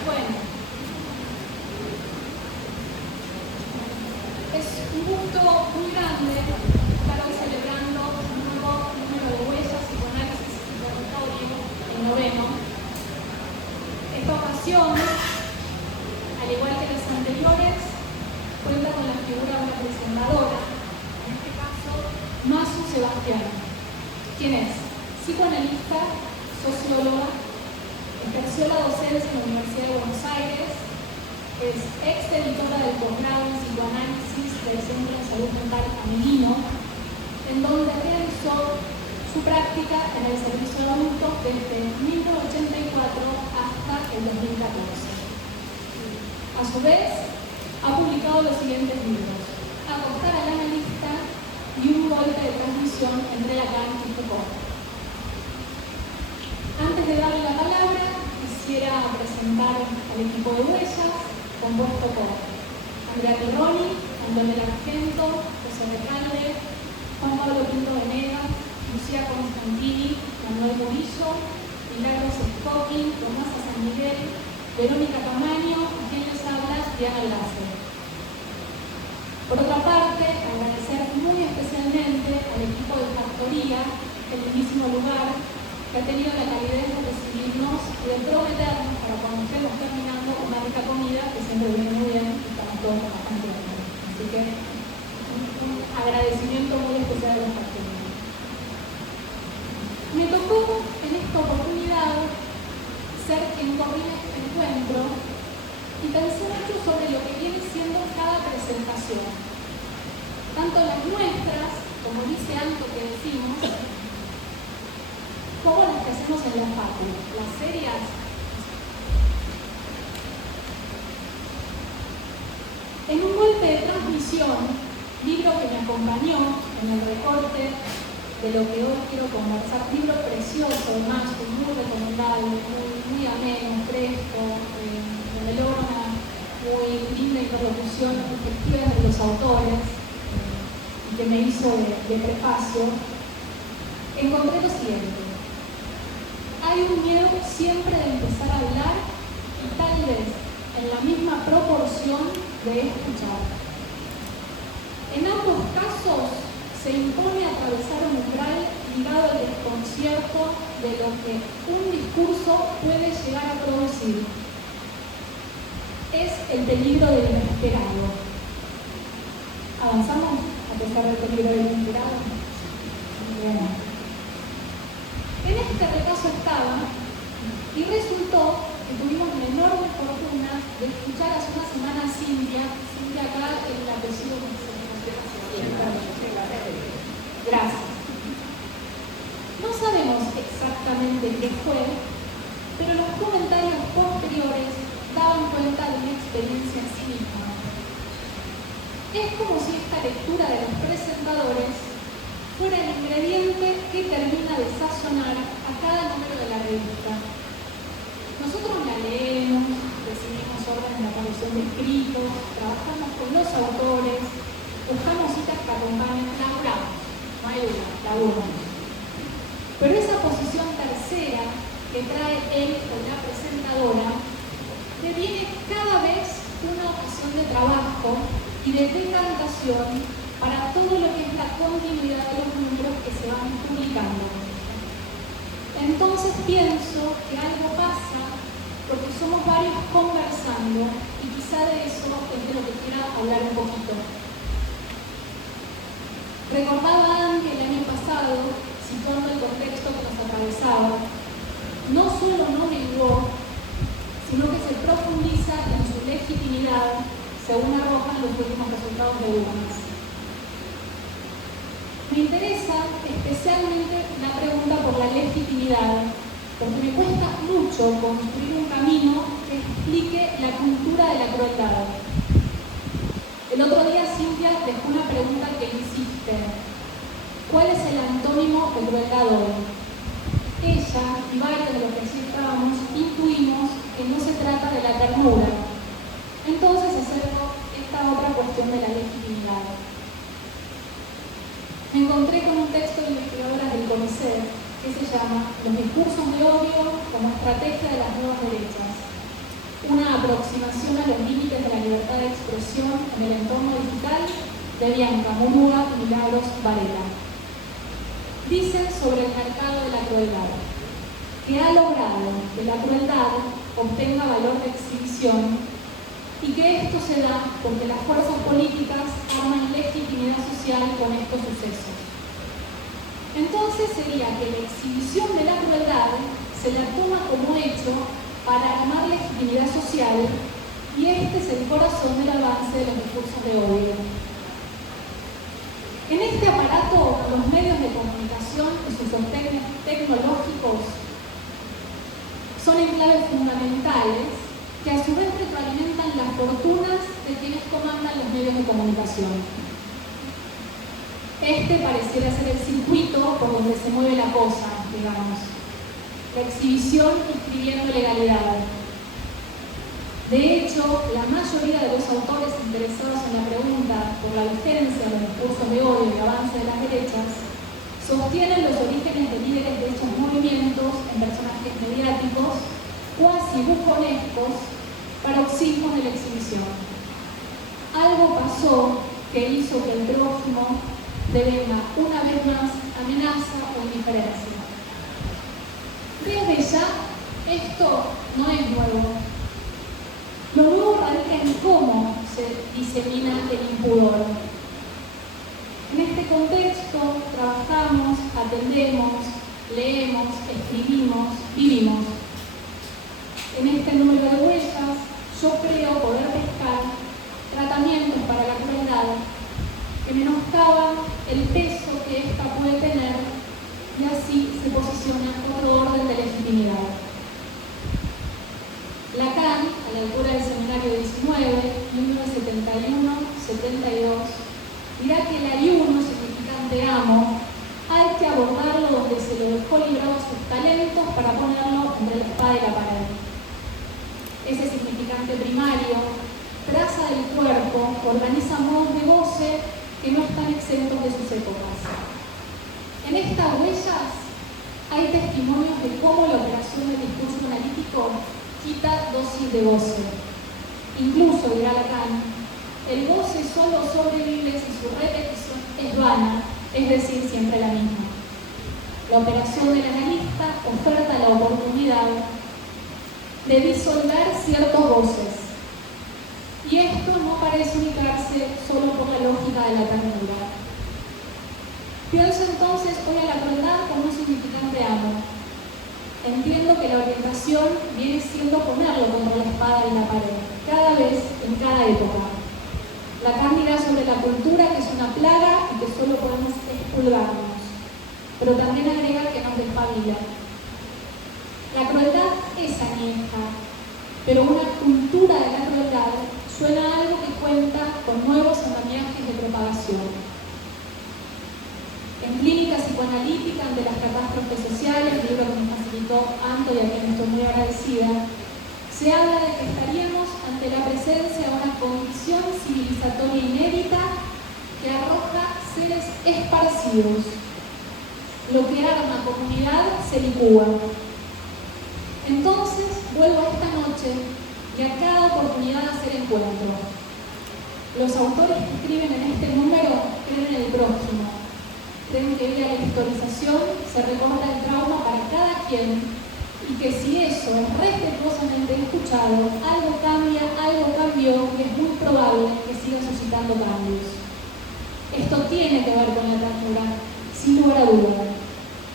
Bueno, es un gusto muy grande estar hoy celebrando un nuevo número de huellas, psicoanálisis y territorio, el 9º. Esta ocasión, al igual que las anteriores, cuenta con la figura de una presentadora, en este caso, Masu Sebastián, quien es psicoanalista, socióloga, ejerció la docencia en la Universidad de Buenos Aires, es ex-editora del posgrado en psicoanálisis del Centro de Salud Mental Amelino, en donde realizó su práctica en el servicio de adultos desde 1984 hasta el 2014. A su vez, ha publicado los siguientes libros: Acostar al analista y Un golpe de transmisión entre Lacan y Foucault. Antes de darle la palabra, quisiera presentar al equipo de Huellas, compuesto por Andrea Pirroni, Antonella Argento, José Recalde, Juan Pablo Pinto Venegas, Lucía Constantini, Manuel Murillo, Milagros Scocchi, Tomás San Miguel, Verónica Camaño y quien les habla, Diana Lace. Por otra parte, agradecer muy especialmente al equipo de Factoría, el mismísimo lugar, que ha tenido la calidez de recibirnos y de prometernos para cuando estemos terminando una rica comida, que siempre viene muy bien y estamos todos bastante bien. Así que un agradecimiento muy especial a los Factoría. Me tocó en esta oportunidad ser quien coordina este encuentro y pensé mucho sobre lo que viene siendo cada presentación, tanto las nuestras, como dice Anto que decimos, como las que hacemos en la facu, las serias. En Un golpe de transmisión, libro que me acompañó en el recorte de lo que hoy quiero conversar, libro precioso, además, muy recomendable, muy ameno, fresco, donde logra una muy linda interlocución efectiva entre los autores, y que me hizo de prefacio. Encontré lo siguiente: hay un miedo siempre de empezar a hablar y tal vez en la misma proporción de escuchar. En ambos casos se impone atravesar un umbral ligado al desconcierto de lo que un discurso puede llegar a producir. Es el peligro del inesperado. ¿Avanzamos a pesar del peligro del inesperado? Bien. En este repaso estaba, y resultó que tuvimos la enorme fortuna de escuchar hace una semana a Cintia acá en el apellido que se Gracias. No sabemos exactamente qué fue, pero los comentarios posteriores daban cuenta de una experiencia en sí misma. Es como si esta lectura de los presentadores fuera el ingrediente que termina de sazonar a cada número de la revista. Nosotros la leemos, recibimos órdenes de aparición de escritos, trabajamos con los autores, buscamos citas que acompañen, laburamos, no hay duda, laburamos. Pero esa posición tercera que trae él o la presentadora deviene cada vez una ocasión de trabajo y de decantación para todo lo que es la continuidad de los números que se van publicando. Entonces pienso que algo pasa porque somos varios conversando y quizá de eso es de lo que quiera hablar un poquito. Recordaba que el año pasado, situando el contexto que nos atravesaba, no solo no menguó, sino que se profundiza en su legitimidad según arrojan los últimos resultados de urnas. Me interesa especialmente la pregunta por la legitimidad, porque me cuesta mucho construir un camino que explique la cultura de la crueldad. El otro día Cintia dejó una pregunta que insiste: ¿cuál es el antónimo de crueldad hoy? Ella y varios de los que allí estábamos intuimos que no se trata de la ternura. Entonces acerco esta otra cuestión de la legitimidad. Me encontré con un texto de investigadoras del CONICET que se llama Los discursos de odio como estrategia de las nuevas derechas. Un aproximación a los límites de la libertad de expresión en el entorno digital de Bianca Muruga y Milagros Varela. Dicen sobre el mercado de la crueldad que ha logrado que la crueldad obtenga valor de exhibición y que esto se da porque las fuerzas políticas arman legitimidad social con estos sucesos. Entonces sería que la exhibición de la crueldad se la toma como hecho para armar legitimidad social y este es el corazón del avance de los discursos de odio. En este aparato, los medios de comunicación y sus tecnológicos son enclaves fundamentales que a su vez retroalimentan las fortunas de quienes comandan los medios de comunicación. Este pareciera ser el circuito por donde se mueve la cosa, digamos. La exhibición inscribiendo legalidad. De hecho, la mayoría de los autores interesados en la pregunta por la vigencia de los discursos de odio y el avance de las derechas sostienen los orígenes de líderes de estos movimientos en personajes mediáticos cuasi bufonescos, paroxismos de la exhibición. Algo pasó que hizo que el prójimo devenga una vez más amenaza o indiferencia. Desde ya, esto no es nuevo. Lo nuevo radica en cómo se disemina el impudor. En este contexto trabajamos, atendemos, leemos, escribimos, vivimos. En este número de huellas, yo creo poder pescar tratamientos para la crueldad que menoscaban el peso que ésta puede tener y así se posiciona otro orden de legitimidad. Lacan, a la altura del seminario 19, número 71-72, dirá que el ayuno, significante amo, hay que abordarlo donde se lo dejó librados sus talentos para ponerlo entre la espada y la pared. Ese significante primario traza del cuerpo, organiza modos de goce que no están exentos de sus épocas. En estas huellas hay testimonios de cómo la operación del discurso analítico quita dosis de goce. Incluso, dirá Lacan, el goce solo sobrevive si su repetición es vana, es decir, siempre la misma. La operación del analista oferta la oportunidad de disolver ciertos goces. Y esto no parece ubicarse solo por la lógica de la ternura. Pienso entonces hoy a la crueldad como un significante amo. Entiendo que la orientación viene siendo ponerlo contra la espada y la pared, cada vez, en cada época. Lacan dirá sobre la cultura que es una plaga y que solo podemos expulgarnos, pero también agrega que nos despabila. La crueldad es añeja, pero una cultura de la crueldad suena a algo que cuenta con nuevos andamiajes de propagación. En Clínica Psicoanalítica ante las catástrofes sociales, el libro que me facilitó Anto y a quien estoy muy agradecida, se habla de que estaríamos ante la presencia de una condición civilizatoria inédita que arroja seres esparcidos. Lo que arma comunidad se licúa. Entonces vuelvo esta noche y a cada oportunidad de hacer encuentro. Los autores que escriben en este número creen en el prójimo. Creen que vía la historización se recorta el trauma para cada quien y que si eso es respetuosamente escuchado, algo cambia, algo cambió y es muy probable que siga suscitando cambios. Esto tiene que ver con la ternura, sin lugar a duda,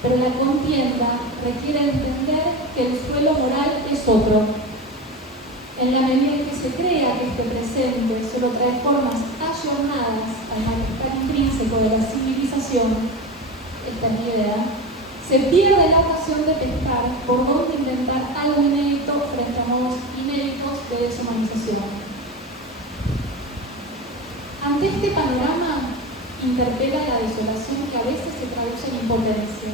pero la contienda requiere entender que el suelo moral es otro. En la medida en que se crea que este presente solo trae formas ayornadas al malestar intrínseco de la civilización, esta es mi idea, se pierde la ocasión de pescar por dónde intentar algo inédito frente a modos inéditos de deshumanización. Ante este panorama, interpela la desolación que a veces se traduce en impotencia.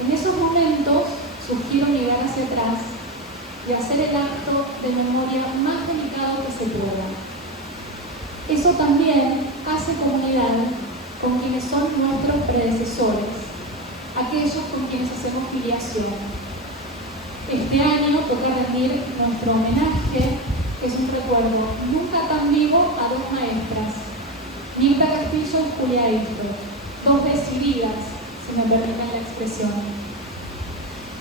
En esos momentos, sugiero mirar hacia atrás y hacer el acto de memoria más delicado que se pueda. Eso también hace comunidad con quienes son nuestros predecesores, aquellos con quienes hacemos filiación. Este año toca rendir rendir nuestro homenaje, que es un recuerdo nunca tan vivo, a dos maestras, Mirta Castillo y Julia Esto, dos decididas, si me permiten la expresión.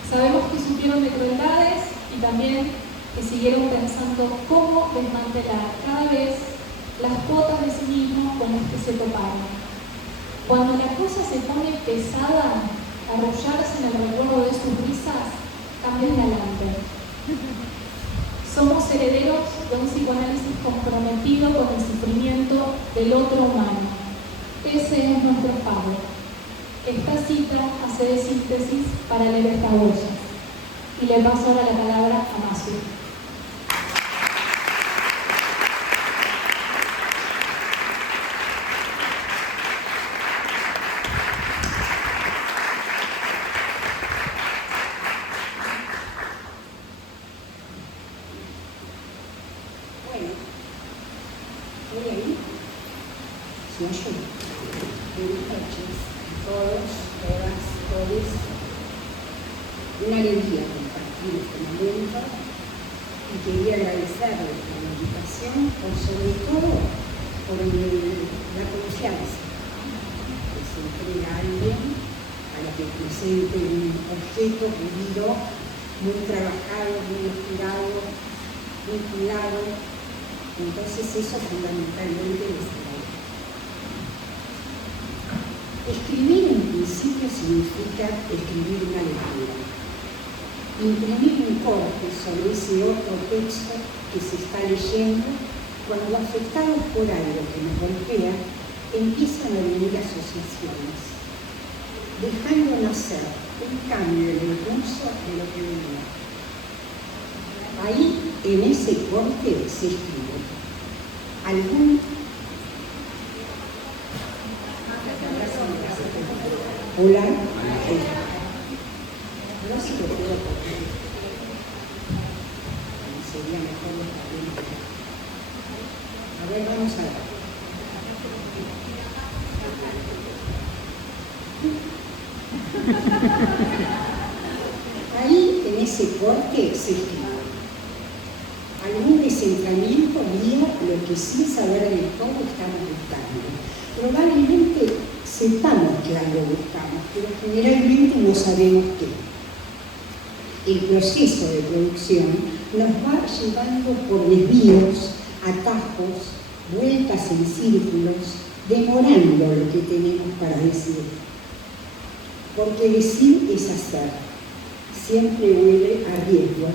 Sabemos que sufrieron de crueldades y también que siguieron pensando cómo desmantelar cada vez las cuotas de sí mismos con las que se toparon. Cuando la cosa se pone pesada, arrullarse en el recuerdo de sus risas cambia de adelante. Somos herederos de un psicoanálisis comprometido con el sufrimiento del otro humano. Ese es nuestro faro. Esta cita hace de síntesis para leer estas huellas. Y le paso ahora la palabra a Masu. Una alegría compartir este momento y quería agradecerles por la invitación, pero sobre todo por la confianza que se entrega a alguien para que presente un objeto pulido, muy trabajado, muy inspirado, muy cuidado. Entonces eso fundamentalmente les agradezco. Escribir en principio significa escribir una lectura. Imprimir un corte sobre ese otro texto que se está leyendo, cuando afectados por algo que nos golpea, empiezan a venir asociaciones, dejando nacer un cambio en el curso de lo que venía. Ahí, en ese corte, se escribe algún... Hola. No sé lo puedo poner. Sería mejor los papeles. A ver, vamos a ver. Ahí, en ese corte, se escribe algún desencaimiento guía lo que sin saber del todo estamos buscando. Probablemente sepamos que algo buscamos, pero generalmente no sabemos qué. El proceso de producción nos va llevando por desvíos, atajos, vueltas en círculos, demorando lo que tenemos para decir. Porque decir es hacer. Siempre huele a riesgo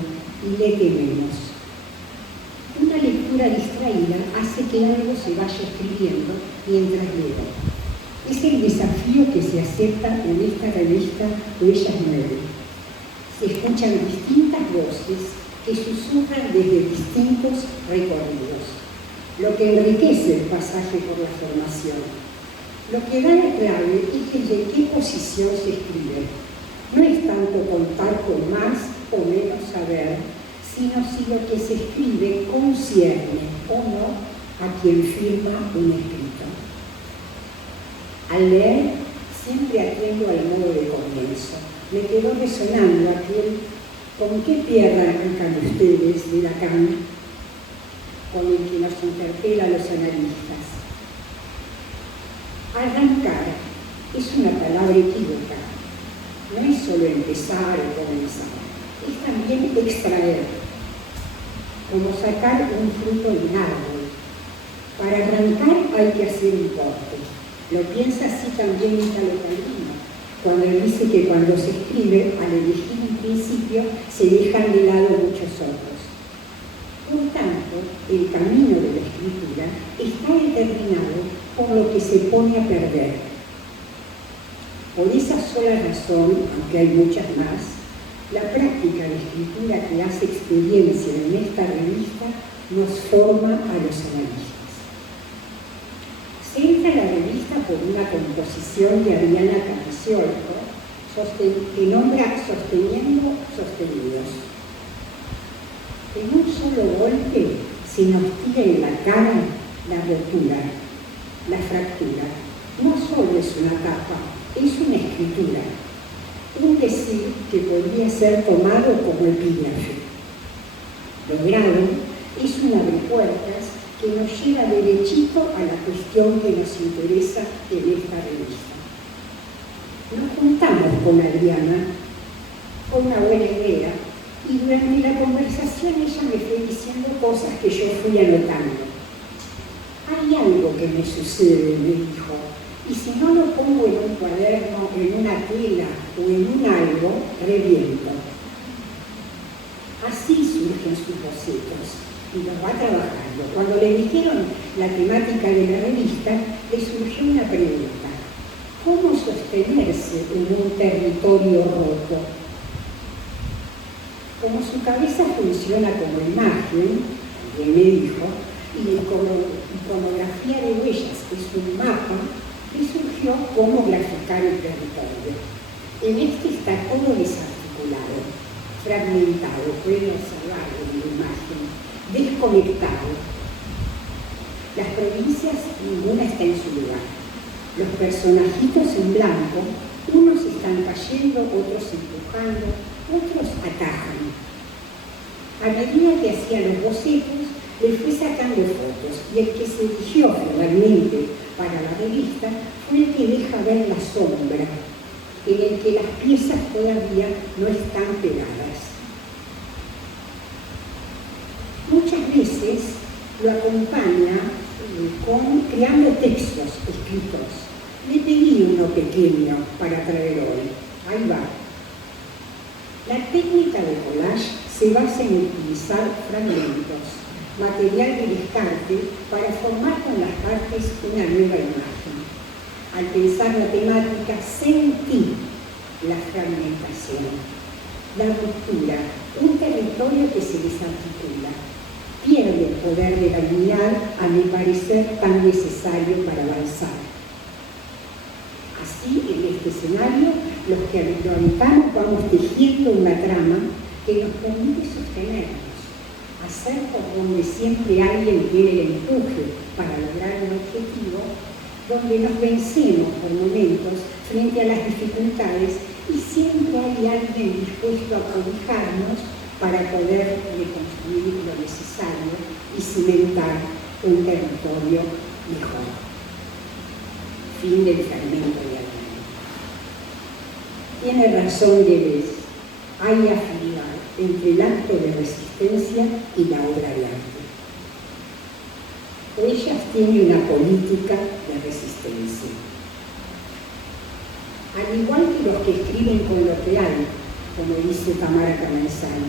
y le tememos. Una lectura distraída hace que algo se vaya escribiendo mientras leo. Es el desafío que se acepta en esta revista Huellas 9. Se escuchan distintas voces que susurran desde distintos recorridos, lo que enriquece el pasaje por la formación. Lo que da la clave es el de qué posición se escribe. No es tanto contar con más o menos saber, sino si lo que se escribe concierne o no a quien firma un escrito. Al leer, siempre atiendo al modo de comienzo. Me quedó resonando aquel ¿con qué tierra arrancan ustedes de Lacan? Con el que nos interpela a los analistas. Arrancar es una palabra equívoca. No es solo empezar o comenzar, es también extraer, como sacar un fruto de un árbol. Para arrancar hay que hacer un corte. Lo piensa así también Italo Calvino, cuando dice que cuando se escribe, al elegir un principio, se dejan de lado muchos otros. Por tanto, el camino de la escritura está determinado por lo que se pone a perder. Por esa sola razón, aunque hay muchas más, la práctica de escritura que hace experiencia en esta revista nos forma a los analistas. Se entra la revista por una composición de Adriana Canciolco, que nombra Sosteniendo Sostenidos. En un solo golpe se nos tira en la cara la rotura, la fractura. No solo es una tapa, es una escritura. Un decir que podría ser tomado como epígrafe. logrado es un abrepuertas que nos lleva derechito a la cuestión que nos interesa en esta revista. Nos juntamos con Adriana, fue una buena idea, y durante la conversación ella me fue diciendo cosas que yo fui anotando. Hay algo que me sucede, me dijo, y si no lo pongo en un cuaderno, en una tela o en un algo, reviento. Así surgen sus bocetos y los va trabajando. Cuando le dijeron la temática de la revista, le surgió una pregunta: ¿cómo sostenerse en un territorio roto? Como su cabeza funciona como imagen, que me dijo, y la iconografía de huellas es un mapa, le surgió cómo graficar el territorio. En este está todo desarticulado, fragmentado, pueden observarlo en la imagen, desconectado. Las provincias, ninguna está en su lugar. Los personajitos en blanco, unos están cayendo, otros empujando, otros atajan. A medida que hacía los bocetos, le fue sacando fotos, y el que se eligió finalmente para la revista fue el que deja ver la sombra, en el que las piezas todavía no están pegadas. Muchas veces lo acompaña creando textos escritos. Le pedí uno pequeño para traer hoy. Ahí va. La técnica de collage se basa en utilizar fragmentos, material de descarte, para formar con las partes una nueva imagen. Al pensar la temática, sentí la fragmentación, la ruptura, un territorio que se desarticula. Pierde el poder de la unidad, a mi parecer tan necesario para avanzar. Así, en este escenario, los que lo habitamos vamos tejiendo una trama que nos permite sostenernos, hacer por donde siempre alguien tiene el empuje para lograr un objetivo, donde nos vencemos por momentos frente a las dificultades y siempre hay alguien dispuesto a cobijarnos para poder reconstruir lo necesario y cimentar un territorio mejor. Fin del fragmento de Adriana. Tiene razón Deleuze, hay afinidad entre el acto de resistencia y la obra de arte. Huellas tiene una política de resistencia. Al igual que los que escriben con lo real, como dice Tamara Camansal,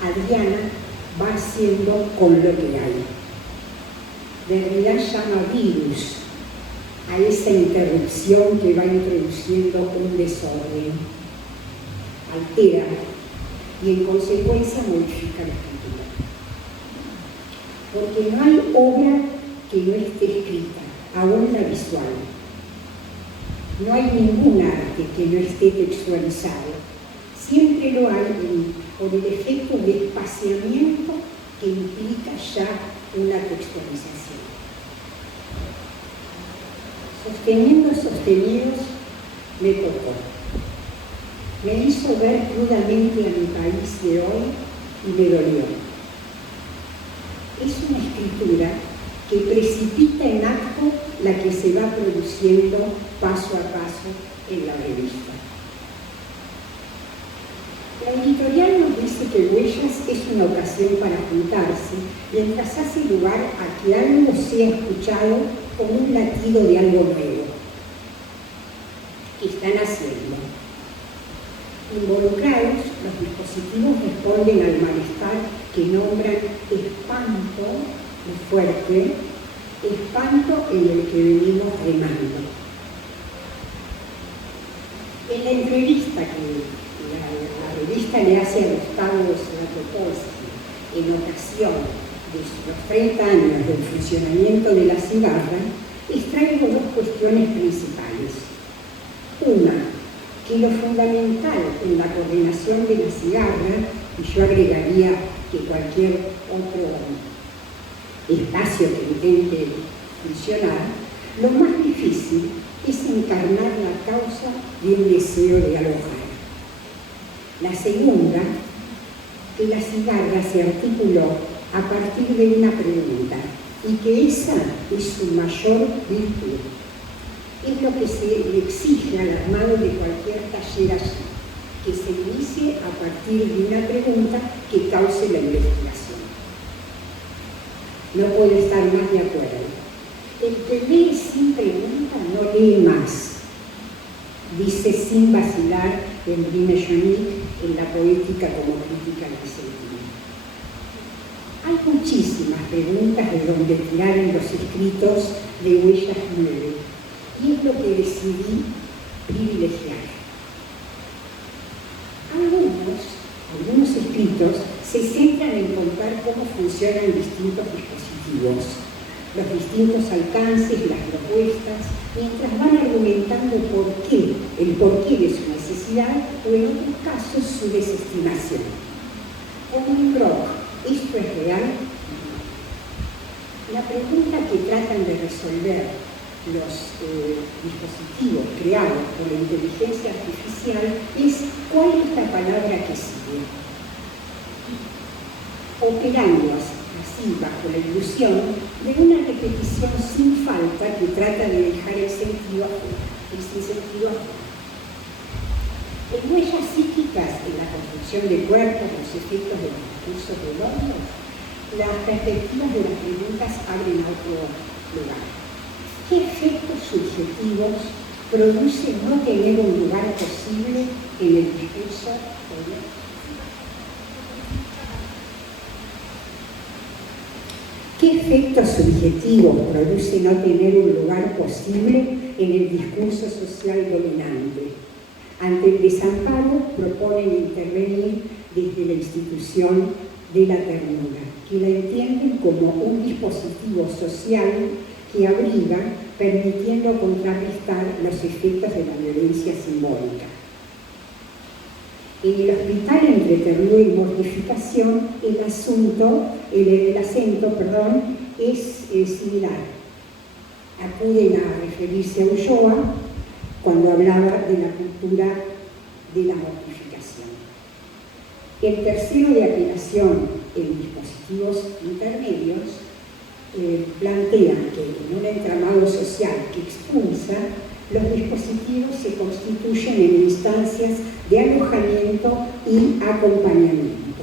Adriana va haciendo con lo que hay. Derrida llama virus a esa interrupción que va introduciendo un desorden, altera y en consecuencia modifica la escritura. Porque no hay obra que no esté escrita, aún la visual. No hay ningún arte que no esté textualizado. Siempre lo hay por el efecto de espaciamiento que implica ya una textualización. Sosteniendo sostenidos me tocó. Me hizo ver crudamente a mi país de hoy y me dolió. Es una escritura que precipita en acto la que se va produciendo paso a paso en la revista. La editorial nos dice que Huellas es una ocasión para juntarse mientras hace lugar a que algo sea escuchado como un latido de algo nuevo. ¿Qué están haciendo? Involucrados, los dispositivos responden al malestar que nombran espanto, es fuerte, espanto en el que venimos remando. En la entrevista que la revista le hace a Gustavo Slatopolsky en ocasión de los 30 años del funcionamiento de la cigarra, extraigo dos cuestiones principales. Una, que lo fundamental en la coordinación de la cigarra, y yo agregaría que cualquier otro espacio que intente funcionar, lo más difícil es encarnar la causa de un deseo de alojar. La segunda, que la cigarra se articuló a partir de una pregunta y que esa es su mayor virtud. Es lo que se le exige al armado de cualquier taller allí, que se inicie a partir de una pregunta que cause la investigación. No puedo estar más de acuerdo. El que lee sin pregunta no lee más, dice sin vacilar Henri Mechanic en La poética como crítica del sentimiento. Hay muchísimas preguntas de donde tirar en los escritos de Huellas 9, y es lo que decidí privilegiar. Algunos escritos se centran en contar cómo funcionan distintos dispositivos, los distintos alcances, las propuestas, mientras van argumentando el porqué de su necesidad o en otros casos su desestimación. Como en Brock, ¿esto es real? La pregunta que tratan de resolver los dispositivos creados por la inteligencia artificial es ¿cuál es la palabra que sigue? Operando así bajo la ilusión de una repetición sin falta que trata de dejar el sentido afuera, el sinsentido afuera. En Huellas psíquicas, en la construcción de cuerpos, los efectos de los discursos de Londres, las perspectivas de las preguntas abren a otro lugar. ¿Qué efectos subjetivos produce no tener un lugar posible en el discurso? ¿Qué efectos subjetivos produce no tener un lugar posible en el discurso social dominante? Ante el desamparo proponen intervenir desde la institución de la ternura, que la entienden como un dispositivo social que abriga, permitiendo contrarrestar los efectos de la violencia simbólica. En el hospital, entre ternura y mortificación, el acento es similar. Acuden a referirse a Ulloa cuando hablaba de la cultura de la mortificación. El tercero de apelación en dispositivos intermedios plantea que en un entramado social que expulsa, los dispositivos se constituyen en instancias de alojamiento y acompañamiento.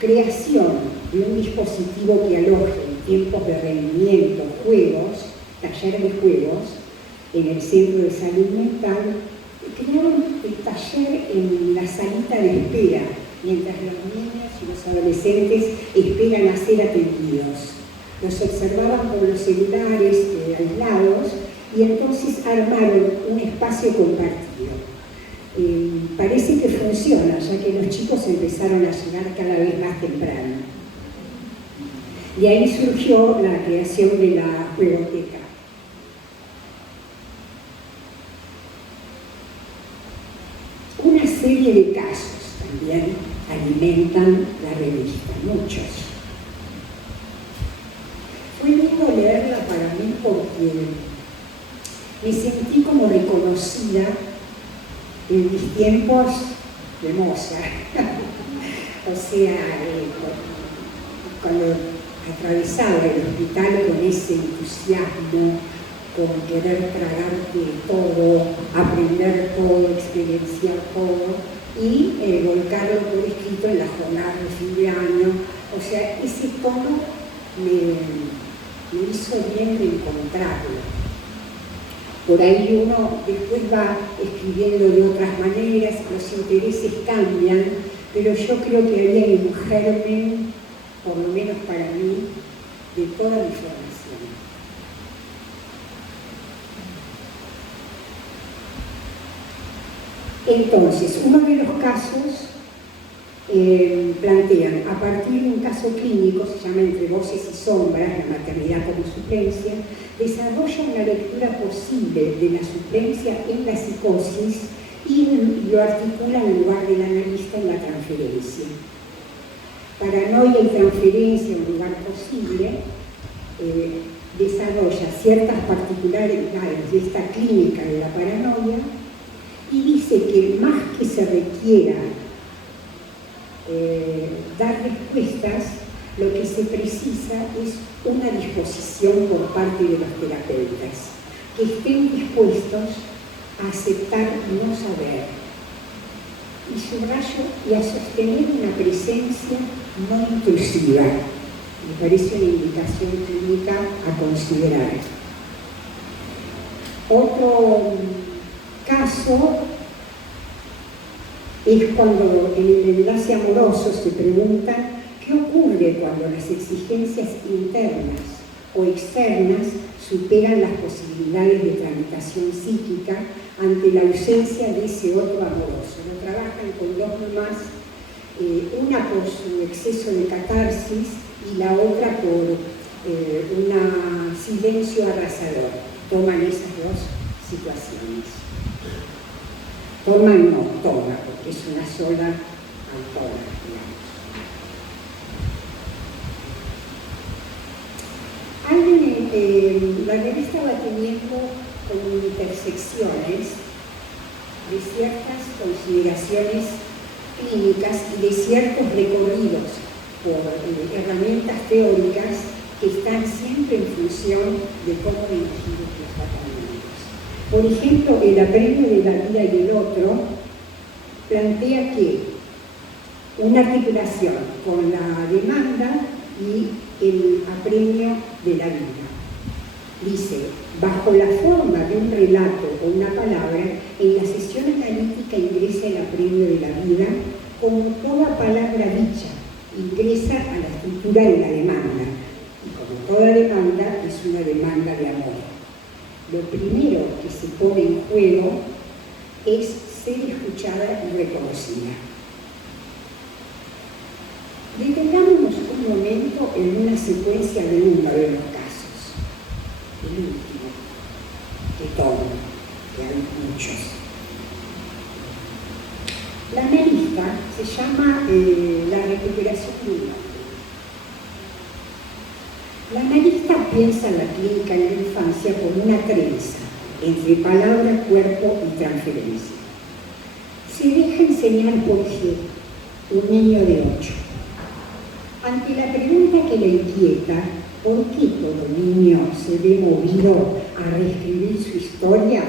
Creación de un dispositivo que aloje en tiempos de rendimiento, juegos, taller de juegos, en el centro de salud mental, crearon el taller en la salita de espera, mientras los niños y los adolescentes esperan a ser atendidos. Los observaban con los celulares aislados y entonces armaron un espacio compartido. Parece que funciona, ya que los chicos empezaron a llegar cada vez más temprano. De ahí surgió la creación de la juegoteca. Una serie de casos también alimentan la revista, muchos. Fue lindo leerla para mí porque me sentí como reconocida en mis tiempos de Mozart. O sea, cuando atravesaba el hospital con ese entusiasmo, con querer tragarte todo, aprender todo, experienciar todo y volcarlo por escrito en la jornada de fin de año. O sea, ese tono me hizo bien de encontrarlo. Por ahí uno después va escribiendo de otras maneras, los intereses cambian, pero yo creo que había un germen, por lo menos para mí, de toda mi formación. Entonces, uno de los casos plantean, a partir de un caso clínico, se llama Entre voces y sombras, la maternidad como suplencia, desarrollan la lectura posible de la suplencia en la psicosis y lo articulan en lugar del analista en la transferencia. Paranoia y transferencia en lugar posible desarrolla ciertas particularidades de esta clínica de la paranoia y dice que más que se requiera dar respuestas, lo que se precisa es una disposición por parte de los terapeutas, que estén dispuestos a aceptar y no saber, y subrayo, y a sostener una presencia no intrusiva. Me parece una indicación clínica a considerar. Otro caso es cuando en el enlace amoroso se pregunta qué ocurre cuando las exigencias internas o externas superan las posibilidades de tramitación psíquica ante la ausencia de ese otro amoroso. Lo trabajan con dos mamás, una por su exceso de catarsis y la otra por un silencio arrasador. Toman esas dos situaciones. Toman, no, toma, porque es una sola autora, digamos. La revista va teniendo como intersecciones de ciertas consideraciones clínicas y de ciertos recorridos por herramientas teóricas que están siempre en función de cómo dirigir los tratamientos. Por ejemplo, el apremio de la vida y el otro plantea que una articulación con la demanda y el apremio de la vida. Dice, bajo la forma de un relato o una palabra, en la sesión analítica ingresa el apremio de la vida, como toda palabra dicha ingresa a la estructura de la demanda, y como toda demanda es una demanda de amor. Lo primero que se pone en juego es ser escuchada y reconocida. Detengámonos un momento en una secuencia de uno de los casos, el último, que tomo, que hay muchos. La analista se llama la recuperación de un hombre. La analista piensa en la clínica en la infancia como una trenza entre palabra, cuerpo y transferencia. Se deja enseñar por G, un niño de 8. Ante la pregunta que le inquieta, ¿por qué todo niño se ve movido a reescribir su historia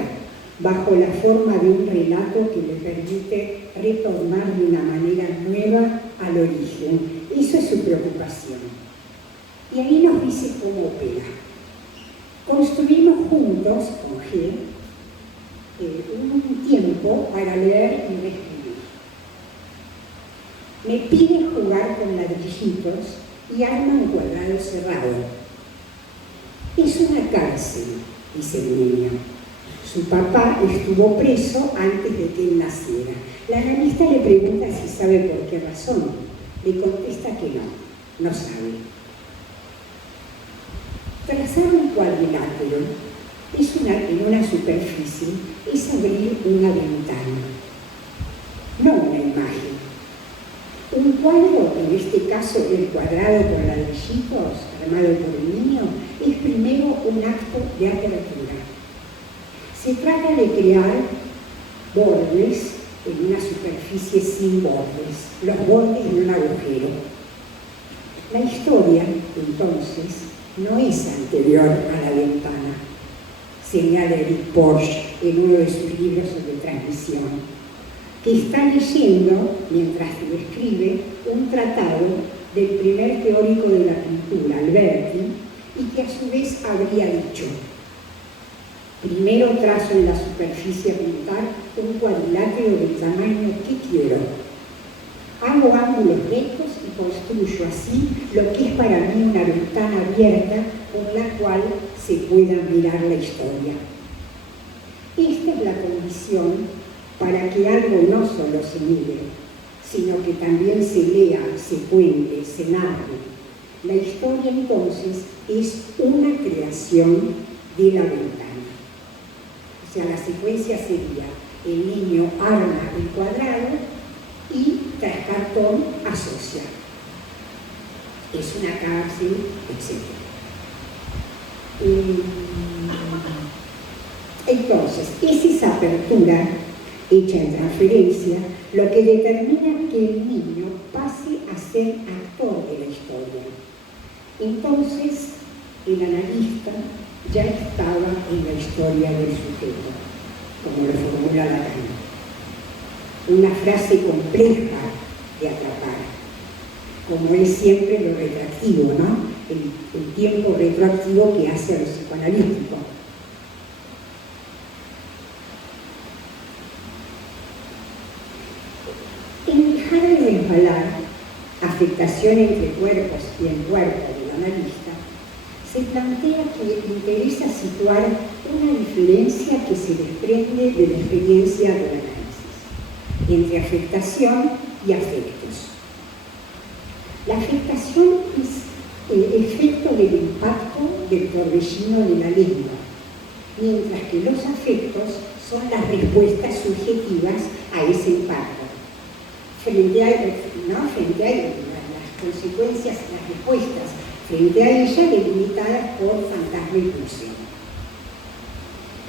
bajo la forma de un relato que le permite retornar de una manera nueva al origen? Eso es su preocupación. Y ahí nos dice cómo opera. Construimos juntos, con G, un tiempo para leer y reescribir. Me pide jugar con ladrillitos y arma un cuadrado cerrado. Es una cárcel, dice el niño. Su papá estuvo preso antes de que él naciera. La analista le pregunta si sabe por qué razón. Le contesta que no sabe. Trazar un cuadrilátero en una superficie es abrir una ventana, no una imagen. Un cuadro, en este caso el cuadrado con ladrillitos, armado por el niño, es primero un acto de apertura. Se trata de crear bordes en una superficie sin bordes, los bordes de un agujero. La historia, entonces, no es anterior a la ventana, señala Eric Porsche en uno de sus libros sobre transmisión, que está leyendo, mientras lo escribe, un tratado del primer teórico de la pintura, Alberti, y que a su vez habría dicho: primero trazo en la superficie a pintar un cuadrilátero del tamaño que quiero. Hago ángulos rectos y construyo así lo que es para mí una ventana abierta con la cual se pueda mirar la historia. Esta es la condición para que algo no solo se mire, sino que también se lea, se cuente, se narre. La historia entonces es una creación de la ventana. O sea, la secuencia sería: el niño arma el cuadrado y tras cartón asocia. Es una cárcel, etc. Entonces, es esa apertura hecha en transferencia, lo que determina que el niño pase a ser actor de la historia. Entonces, el analista ya estaba en la historia del sujeto, como lo formula Lacan. Una frase compleja de atrapar, como es siempre lo retroactivo, ¿no? El tiempo retroactivo que hace a lo psicoanalítico. En Dejar de Resbalar, afectación entre cuerpos y el cuerpo del analista, se plantea que interesa situar una diferencia que se desprende de la experiencia del análisis, entre afectación y afectos. La afectación es el efecto del impacto del torbellino de la lengua, mientras que los afectos son las respuestas subjetivas a ese impacto. Frente a las consecuencias, las respuestas frente a ella delimitadas por fantasma y pulsión.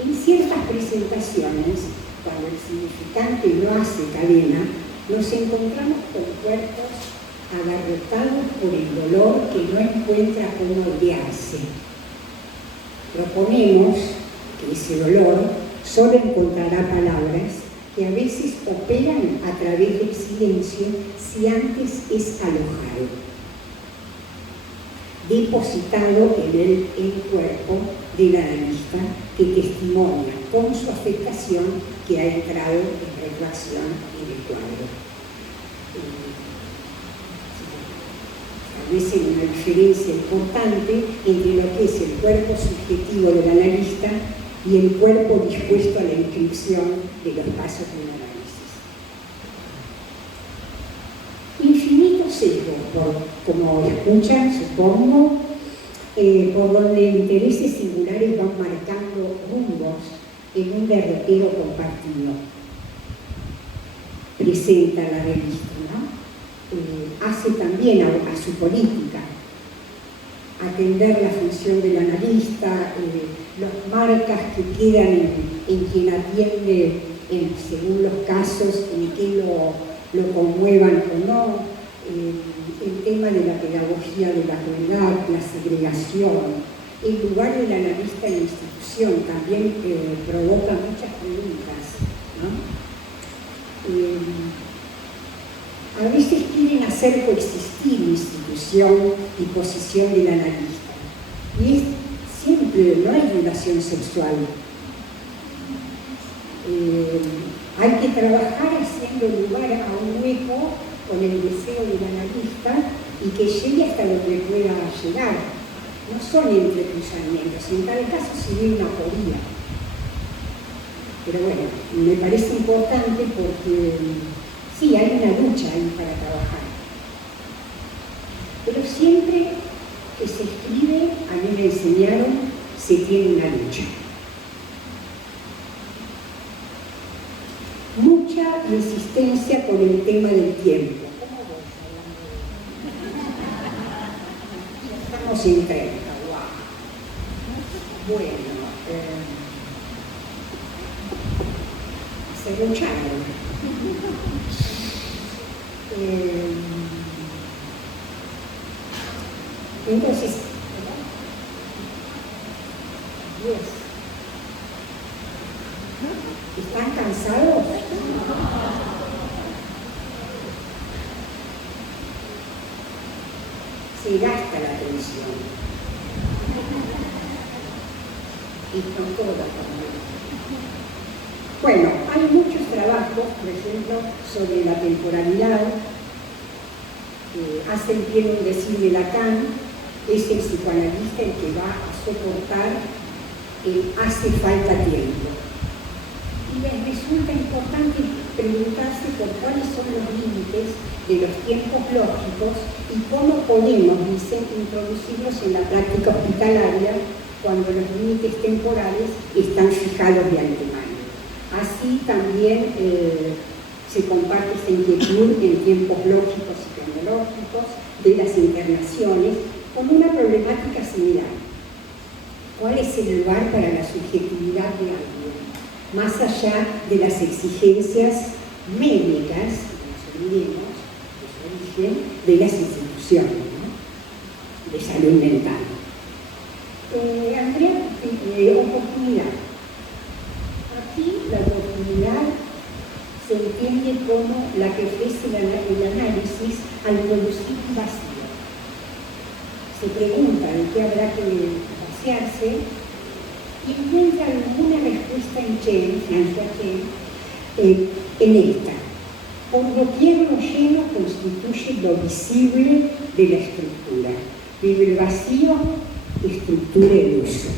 En ciertas presentaciones, cuando el significante no hace cadena, nos encontramos con cuerpos agarrotados por el dolor que no encuentra cómo olvidarse. Proponemos que ese dolor solo encontrará palabras que a veces operan a través del silencio si antes es alojado, depositado en el cuerpo del analista que testimonia con su afectación que ha entrado en retroacción en el cuadro. Establecen una diferencia importante entre lo que es el cuerpo subjetivo del analista y el cuerpo dispuesto a la inscripción de los pasos de un análisis. Infinitos sesgos, como escuchan, supongo, por donde intereses singulares van marcando rumbos en un derrotero compartido. Presenta la revista, ¿no? Hace también a su política, atender la función del analista, las marcas que quedan en quien atiende, según los casos, en que lo conmuevan o no, el tema de la pedagogía de la crueldad, la segregación, el lugar del analista en la institución también provoca muchas preguntas, ¿no? A veces quieren hacer coexistir institución y posición del analista. Y es siempre, no hay relación sexual. Hay que trabajar haciendo lugar a un hueco con el deseo del analista y que llegue hasta donde pueda llegar. No son entrecruzamientos, en tal caso sería una aporía. Pero bueno, me parece importante porque sí, hay una lucha ahí para trabajar. Pero siempre que se escribe, a mí me enseñaron, se tiene una lucha. Mucha resistencia con el tema del tiempo. ¿Cómo voy hablando? Estamos en 30, wow. Bueno, se lucharon. Entonces, ¿están cansados? Se gasta la atención. Y con toda la familia. Bueno, hay muchos trabajos, por ejemplo, sobre la temporalidad. Hace bien un decir de Lacan, es el psicoanalista el que va a soportar el hace falta tiempo. Y les resulta importante preguntarse por cuáles son los límites de los tiempos lógicos y cómo podemos, dicen, introducirlos en la práctica hospitalaria cuando los límites temporales están fijados de antemano. Así también se comparte esta inquietud en tiempos lógicos y cronológicos de las internaciones con una problemática similar. ¿Cuál es el lugar para la subjetividad de alguien? más allá de las exigencias médicas, no nos olvidemos, de su origen, de las instituciones, ¿no?, de salud mental. Andrea, oportunidad. Aquí la oportunidad se entiende como la que ofrece el análisis al producir un vacío. Se pregunta de qué habrá que vaciarse y encuentra alguna respuesta en Francia en esta. Por doquier lo lleno constituye lo visible de la estructura, pero el vacío estructura el uso.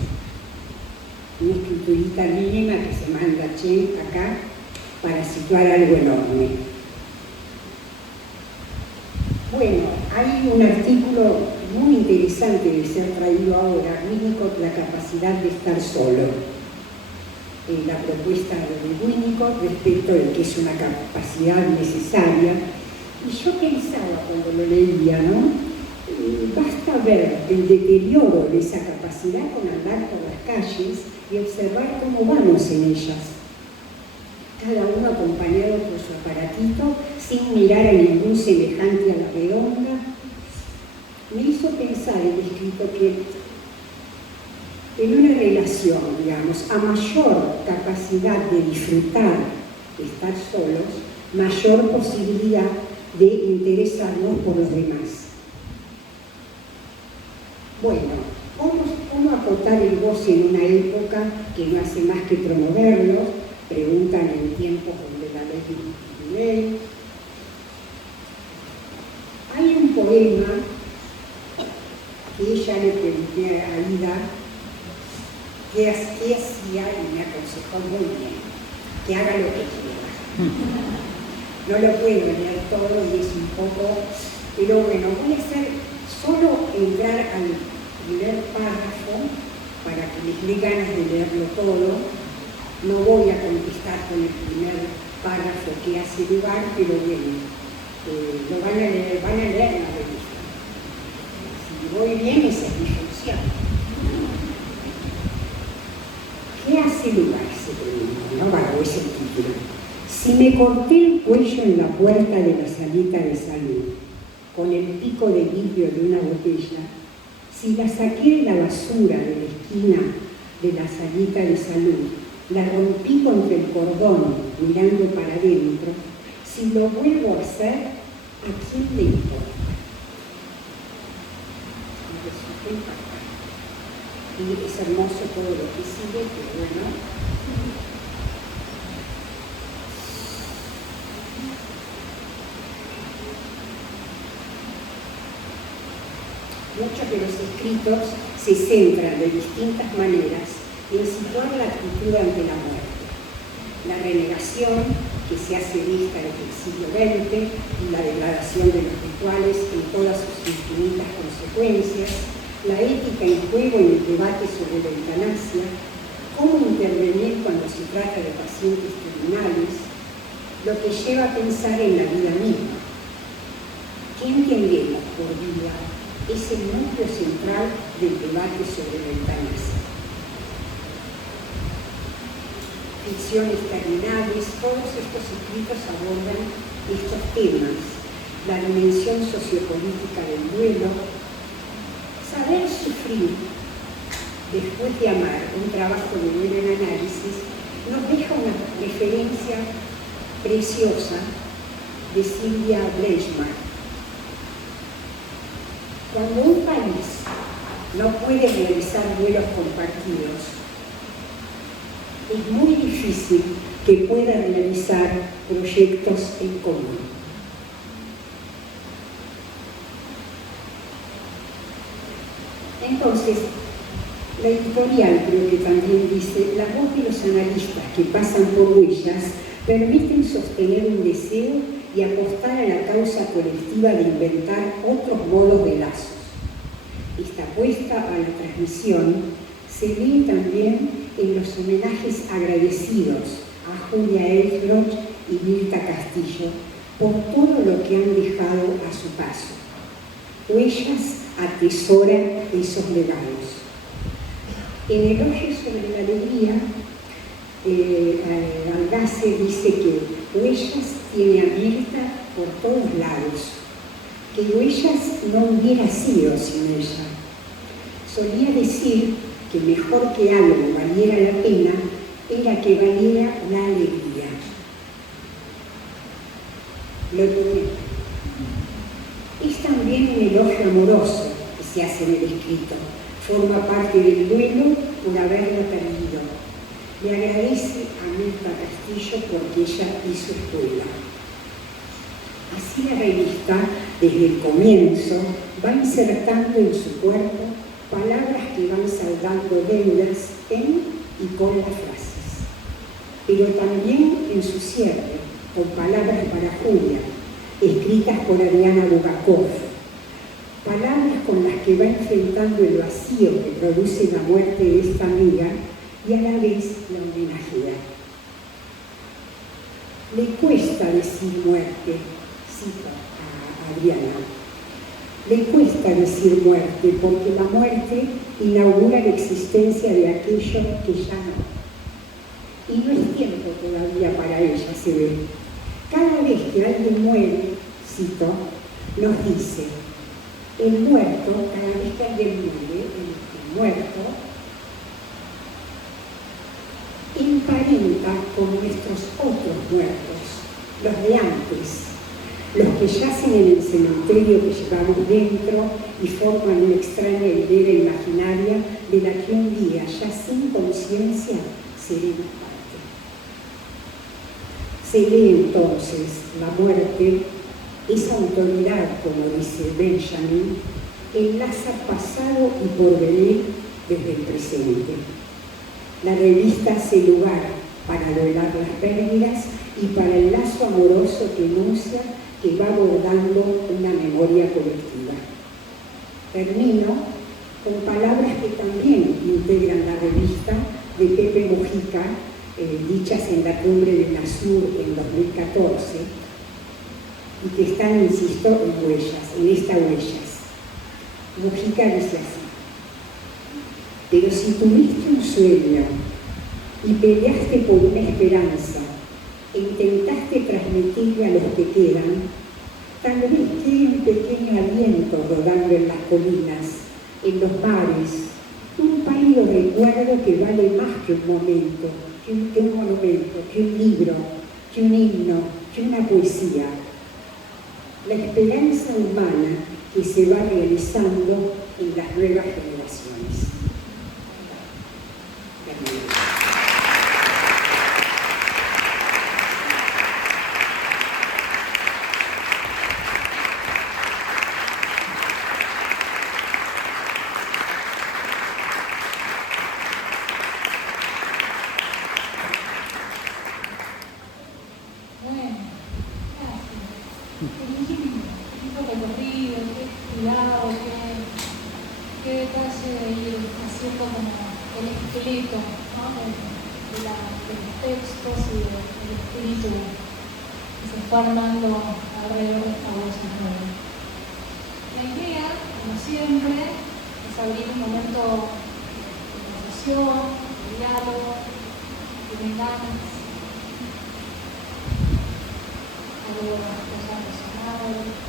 Una estructurita mínima que se manda acá para situar algo enorme. Bueno, hay un artículo muy interesante de ser traído ahora, Winnicott, la capacidad de estar solo. La propuesta de Winnicott respecto de que es una capacidad necesaria. Y yo pensaba cuando lo leía, ¿no? Basta ver el deterioro de esa capacidad con andar por las calles y observar cómo vamos en ellas. Cada uno acompañado por su aparatito, sin mirar a ningún semejante a la redonda. Me hizo pensar el escrito que en una relación, digamos, a mayor capacidad de disfrutar de estar solos, mayor posibilidad de interesarnos por los demás. Bueno, ¿cómo acotar el goce en una época que no hace más que promoverlo? Preguntan en tiempos donde la ley. Hay un poema que ella le pregunté a Aida qué hacía y me aconsejó muy bien, que haga lo que quiera. No lo puedo leer todo y es un poco, pero bueno, voy a hacer solo entrar al primer párrafo para que les dé ganas de leerlo todo. No voy a contestar con el primer párrafo que hace lugar, pero bueno, lo van a leer en la revista. Si voy bien, esa es mi función. ¿Qué hace lugar? Se pregunta, ¿no? Bajo ese título. Si me corté el cuello en la puerta de la salita de salud, con el pico de vidrio de una botella, si la saqué de la basura de la esquina de la salita de salud, la rompí contra el cordón mirando para adentro, si lo vuelvo a hacer, ¿a quién le importa? Me resulta impactante. Y es hermoso todo lo que sigue, pero bueno. Muchos de los escritos se centran de distintas maneras en situar la actitud ante la muerte. La renegación, que se hace vista desde el siglo XX, y la degradación de los rituales en todas sus infinitas consecuencias, la ética en juego en el debate sobre la eutanasia, cómo intervenir cuando se trata de pacientes terminales, lo que lleva a pensar en la vida misma. ¿Qué entendemos por vida? Es el núcleo central del debate sobre la eutanasia. Ficciones terminales, todos estos escritos abordan estos temas, la dimensión sociopolítica del duelo, saber sufrir después de amar, un trabajo de duelo en análisis, nos deja una referencia preciosa de Silvia Bleichmann. Cuando un país no puede realizar duelos compartidos, es muy difícil que pueda realizar proyectos en común. Entonces, la editorial creo que también dice, la voz de los analistas que pasan por huellas permiten sostener un deseo y apostar a la causa colectiva de inventar otros modos de lazos. Esta apuesta a la transmisión se ve también en los homenajes agradecidos a Julia Elfroth y Mirta Castillo por todo lo que han dejado a su paso. Huellas atesoran esos legados. En Elogio sobre la alegría Algace dice que Huellas tiene a Mirta por todos lados, que Huellas no hubiera sido sin ella. Solía decir que mejor que algo valiera la pena era que valiera la alegría. Lo tomé. Es también un elogio amoroso que se hace en el escrito. Forma parte del duelo por haberlo perdido. Le agradece a Mirta Castillo porque ella hizo escuela. Así la revista, desde el comienzo, va insertando en su cuerpo palabras que van saldando deudas en y con las frases, pero también en su cierre, con palabras para Julia, escritas por Adriana Bulgakov, palabras con las que va enfrentando el vacío que produce la muerte de esta amiga y a la vez la homenajea. Le cuesta decir muerte, cito a Adriana, le cuesta decir muerte porque la muerte inaugura la existencia de aquello que ya no. Y no es tiempo todavía para ella, se ve. Cada vez que alguien muere, cito, nos dice, el muerto, cada vez que alguien muere, el muerto, emparenta con nuestros otros muertos, los de antes, los que yacen en el cementerio que llevamos dentro y forman una extraña hilera imaginaria de la que un día, ya sin conciencia, seremos parte. Se lee entonces la muerte, esa autoridad, como dice Benjamin, enlaza pasado y porvenir desde el presente. La revista hace lugar para lograr las pérdidas y para el lazo amoroso que enuncia que va abordando una memoria colectiva. Termino con palabras que también integran la revista de Pepe Mujica, dichas en la cumbre de UNASUR en 2014, y que están, insisto, en Huellas, en esta Huellas. Mujica dice así: pero si tuviste un sueño y peleaste por una esperanza e intentaste transmitirle a los que quedan, tal vez quede un pequeño aliento rodando en las colinas, en los mares, un pálido recuerdo que vale más que un momento, que un monumento, que un libro, que un himno, que una poesía. La esperanza humana que se va realizando en las nuevas generaciones. Armando alrededor de esta bolsa nueva. La idea, como siempre, es abrir un momento de conversación, de diálogo, de ganas, algo que haya resonado.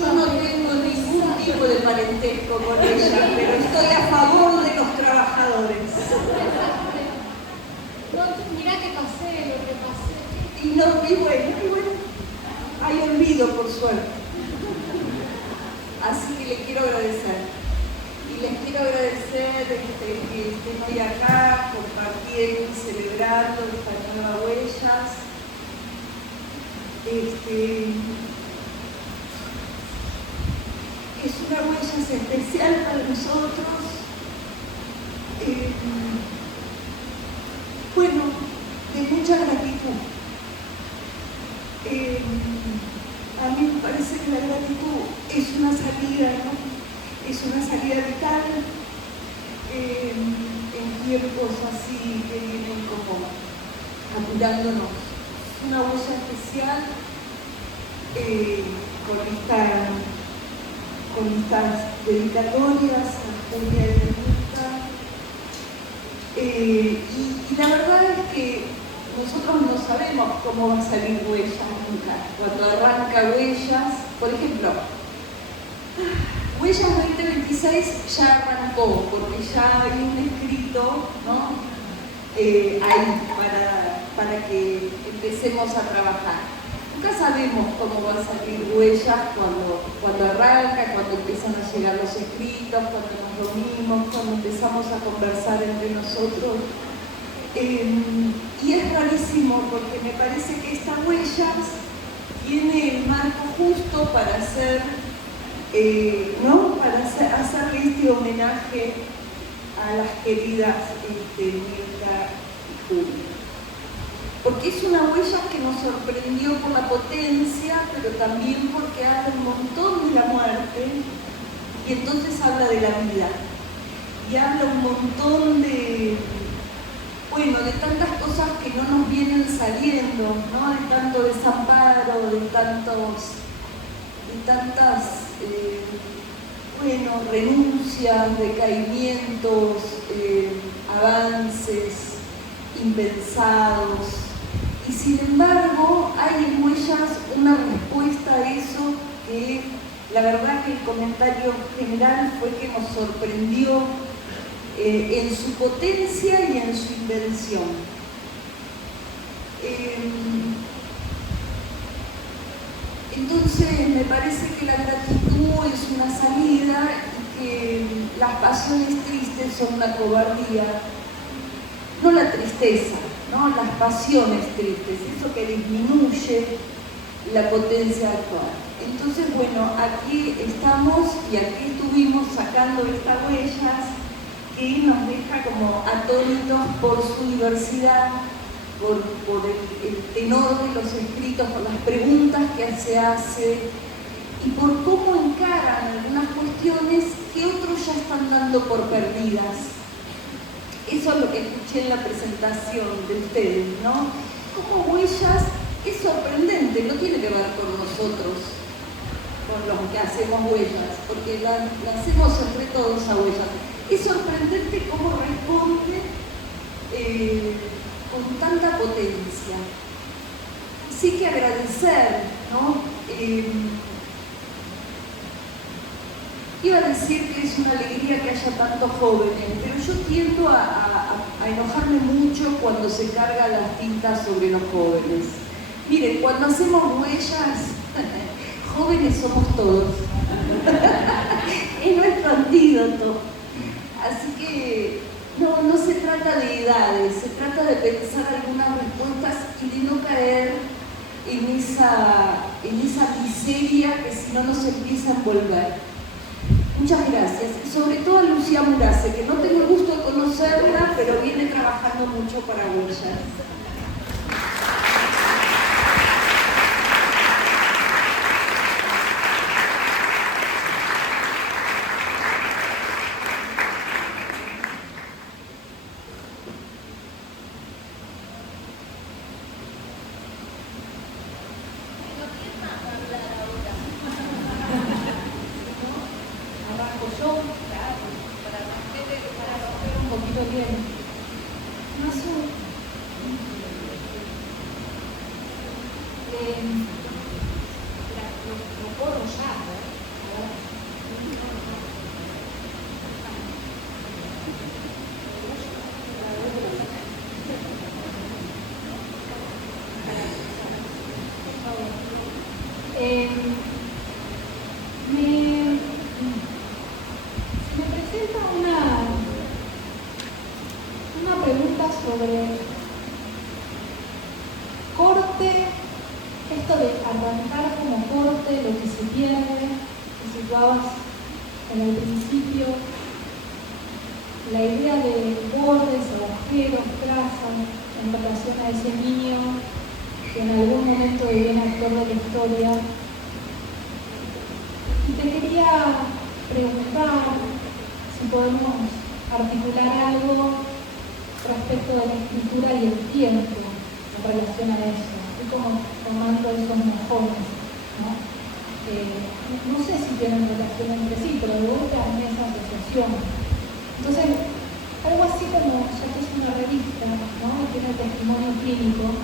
Yo no tengo ningún tipo de parentesco con ella, pero estoy a favor de los trabajadores. No, mirá que pasé, lo que pasé. Y bueno, hay olvido por suerte. Así que les quiero agradecer. Y les quiero agradecer que estén hoy acá, compartiendo y celebrando esta nueva Huellas. Es una Huellas especial para nosotros. Bueno, de mucha gratitud. A mí me parece que la gratitud es una salida, ¿no? Es una salida vital en tiempos así que vienen como apurándonos. Es una Huella especial con estas dedicatorias a Julia y Bermuda. Y la verdad es que nosotros no sabemos cómo va a salir Huellas nunca. Cuando arranca Huellas, por ejemplo, Huellas 2026 ya arrancó, porque ya hay un escrito, ¿no? Ahí para que empecemos a trabajar. Nunca sabemos cómo va a salir Huellas cuando arranca, cuando empiezan a llegar los escritos, cuando nos reunimos, cuando empezamos a conversar entre nosotros. Y es rarísimo porque me parece que esta Huellas tiene el marco justo para hacer, hacerle este homenaje a las queridas Mirta y Julia. Porque es una Huellas que nos sorprendió por la potencia, pero también porque habla un montón de la muerte y entonces habla de la vida. Y habla un montón de tantas cosas que no nos vienen saliendo, ¿no? De tanto desamparo, de tantas renuncias, decaimientos, avances impensados. Y sin embargo, hay en Huellas una respuesta a eso que la verdad que el comentario general fue que nos sorprendió en su potencia y en su invención. Entonces me parece que la gratitud es una salida y que las pasiones tristes son una cobardía, no la tristeza, ¿no? Las pasiones tristes, eso que disminuye la potencia actual. Entonces, bueno, aquí estamos y aquí estuvimos sacando estas Huellas que nos deja como atónitos por su diversidad, por el tenor de los escritos, por las preguntas que se hace y por cómo encaran algunas cuestiones que otros ya están dando por perdidas. Eso es lo que escuché en la presentación de ustedes, ¿no? Como Huellas es sorprendente, no tiene que ver con nosotros, con los que hacemos Huellas, porque la hacemos entre todos a Huellas. Es sorprendente cómo responde con tanta potencia. Sí que agradecer, ¿no? Iba a decir que es una alegría que haya tantos jóvenes, pero yo tiendo a enojarme mucho cuando se carga las tintas sobre los jóvenes. Miren, cuando hacemos Huellas, jóvenes somos todos. Es nuestro antídoto. Así que no se trata de edades, se trata de pensar algunas respuestas y de no caer en esa miseria que si no nos empieza a envolver. Muchas gracias. Y sobre todo a Lucía Murace, que no tengo el gusto de conocerla, pero viene trabajando mucho para Huellas. Para romper un poquito bien. No sé. esto de arrancar como corte lo que se pierde, que situabas en el principio, la idea de bordes, agujeros, trazas, en relación a ese niño que en algún momento deviene actor de la historia. Y te quería preguntar si podemos articular algo respecto de la escritura y el tiempo en relación a eso. Estoy como tomando esos mojones, ¿no? No sé si tienen relación entre sí, pero de vuelta en esa asociación. Entonces, algo así como, ya que es una revista, ¿no? Y tiene testimonio clínico,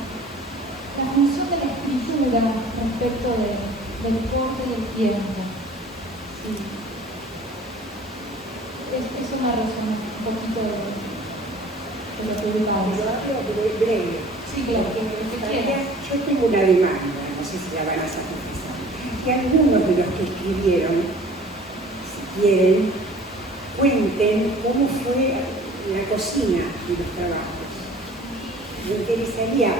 la función de la escritura respecto del corte y el tiempo. Sí. Eso me resuena un poquito de lo que Pero hablo breve. Sí, claro, que quieras. Yo tengo una demanda, no sé si la van a satisfacer, que algunos de los que escribieron, si quieren, cuenten cómo fue la cocina de los trabajos. Me interesaría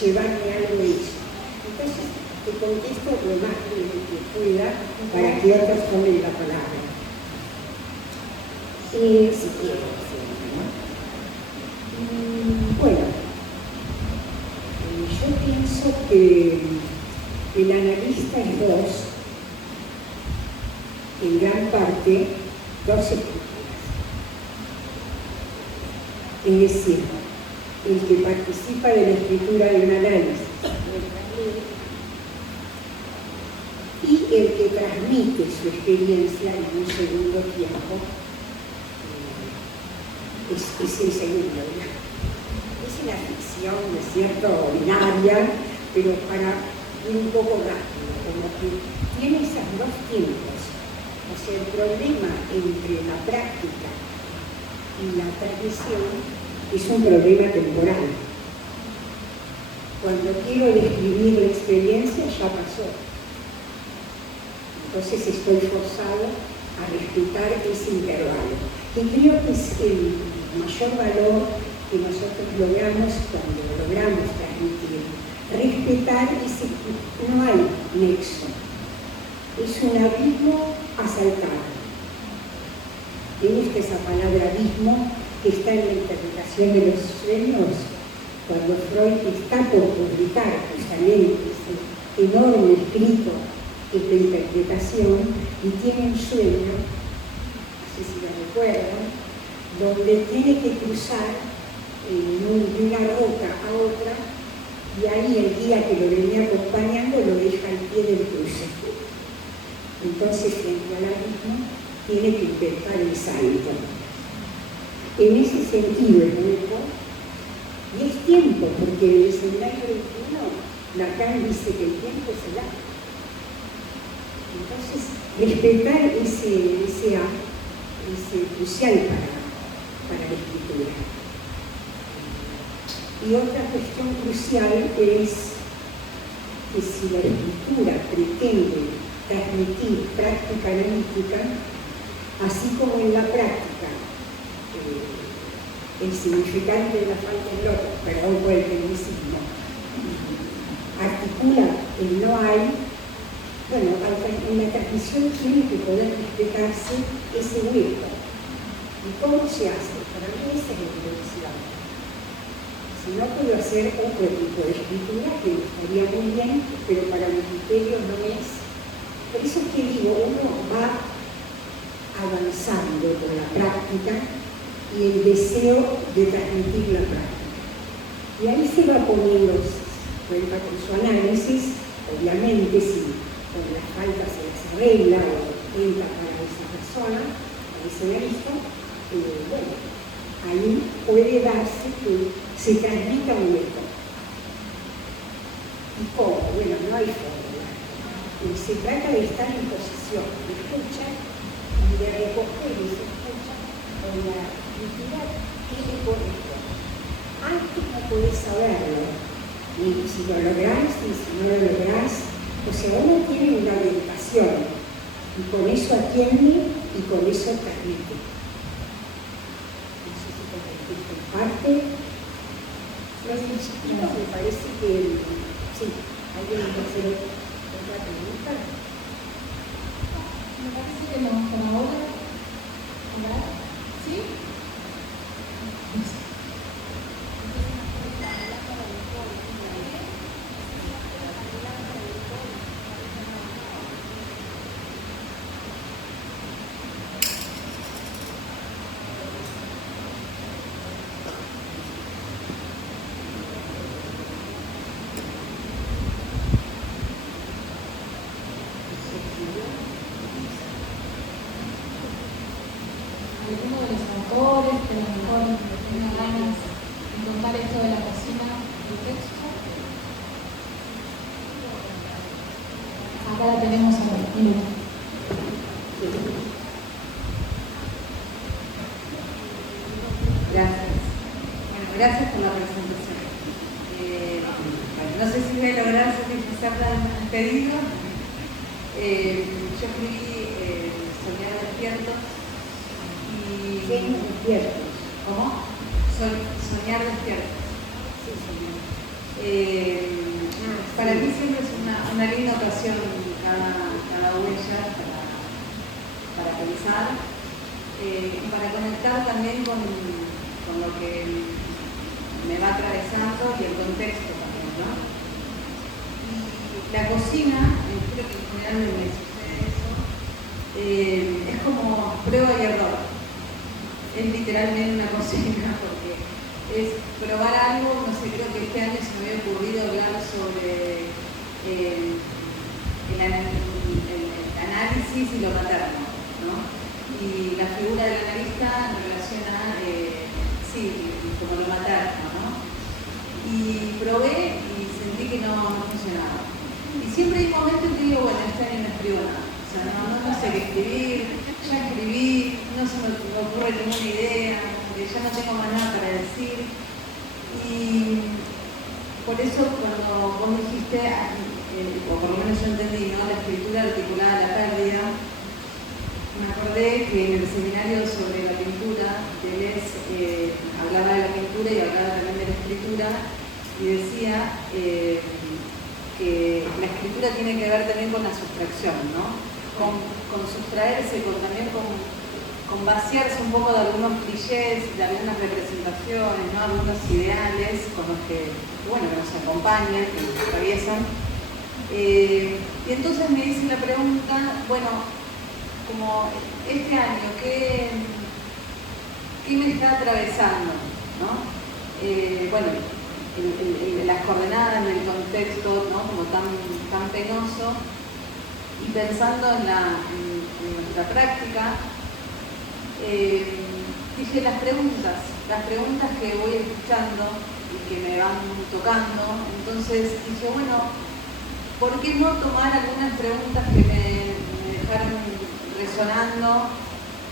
llevarme algo de eso. Entonces, te contesto lo más breve que pueda para que otros tomen la palabra. Si quieren, ¿no? Bueno, yo pienso que el analista es en gran parte, dos escrituras. Es decir, el que participa de la escritura de un análisis y el que transmite su experiencia en un segundo tiempo es el segundo. Es una ficción, ¿no es cierto?, binaria, pero para ir un poco rápido, como que tiene esos dos tiempos. O sea, el problema entre la práctica y la tradición es un problema temporal. Cuando quiero describir la experiencia ya pasó. Entonces estoy forzado a respetar ese intervalo. Y creo que es el mayor valor que nosotros logramos cuando logramos transmitir. Respetar ese, no hay nexo. Es un abismo asaltado. ¿Viste esa palabra abismo que está en la interpretación de los sueños? Cuando Freud está por publicar justamente ese enorme escrito de interpretación y tiene un sueño, no sé si lo recuerdan, donde tiene que cruzar de una roca a otra y ahí el guía que lo venía acompañando lo deja al pie del cruce. Entonces, frente al abismo, tiene que inventar el salto. En ese sentido es hueco y es tiempo, porque en el escenario 21 Lacan dice que el tiempo es el acto. Entonces, respetar ese crucial para la escritura. Y otra cuestión crucial es que si la escritura pretende transmitir práctica analítica, así como en la práctica el significante de la falta de otro, perdón por el tecnicismo, articula el no hay. Bueno, en la transmisión tiene que poder respetarse ese hueco. ¿Y cómo se hace? Para mí esa es la dirección. Si no puedo hacer otro tipo de escritura, que estaría muy bien, pero para mi criterio no es. Por eso es que digo, uno va avanzando con la práctica y el deseo de transmitir la práctica. Y ahí se va poniendo cuenta con su análisis, obviamente, si con las faltas se las arregla o cuenta para esa persona, para ese analista, bueno, ahí puede darse que se transmita un hueco. ¿Y cómo? Bueno, no hay fórmula. Se trata de estar en posición de escucha y de recoger esa escucha con la actividad que le corresponde. Antes no podés saberlo, ni si lo lográs, ni si no lo lográs. O sea, uno tiene una orientación y con eso atiende y con eso transmite. No sé si te en parte. Los chiquitos me parece que sí, alguien va a hacer otra pregunta. Me parece que no, por ahora. ¿Hola? ¿Sí? Alguno de los autores, que a lo mejor tenga ganas de contar esto de la cocina del texto. Acá la tenemos a los minutos. Gracias. Bueno, gracias por la presentación. No sé si voy a lograr satisfacer el pedido. Yo escribí Soñar despiertos y... Sueños despiertos. ¿Cómo? Soñar despiertos. Sí, señor. Para mí siempre es una linda ocasión cada huella para pensar y para conectar también con lo que me va atravesando y el contexto también, ¿no? Y la cocina, creo que en general me sucede eso, es como prueba y error. Es literalmente una cocina porque es probar algo, no sé, creo que este año se me había ocurrido hablar sobre el análisis y lo materno, ¿no? Y la figura del analista en relación a, sí, como lo materno, ¿no? Y probé y sentí que no funcionaba. Y siempre hay un momento en que digo, bueno, este año no escribo nada. O sea, no sé qué escribir, ya escribí, no se me ocurre ninguna idea, ya no tengo más nada para decir. Y por eso cuando vos dijiste, o por lo menos yo entendí, ¿no? La escritura articulada a la pérdida, me acordé que en el seminario sobre la pintura, Deleuze hablaba de la pintura y hablaba también de la escritura, y decía que la escritura tiene que ver también con la sustracción, ¿no? Con sustraerse, también con vaciarse un poco de algunos clichés, de algunas representaciones, ¿no? Algunos ideales con los que nos acompañan, que nos atraviesan. Y entonces me hice la pregunta, bueno, como este año, ¿qué me está atravesando? ¿No? Las coordenadas, en el contexto, ¿no? Como tan penoso, y pensando en nuestra práctica, dije las preguntas que voy escuchando y que me van tocando. Entonces dije, bueno, ¿por qué no tomar algunas preguntas que me dejaron resonando,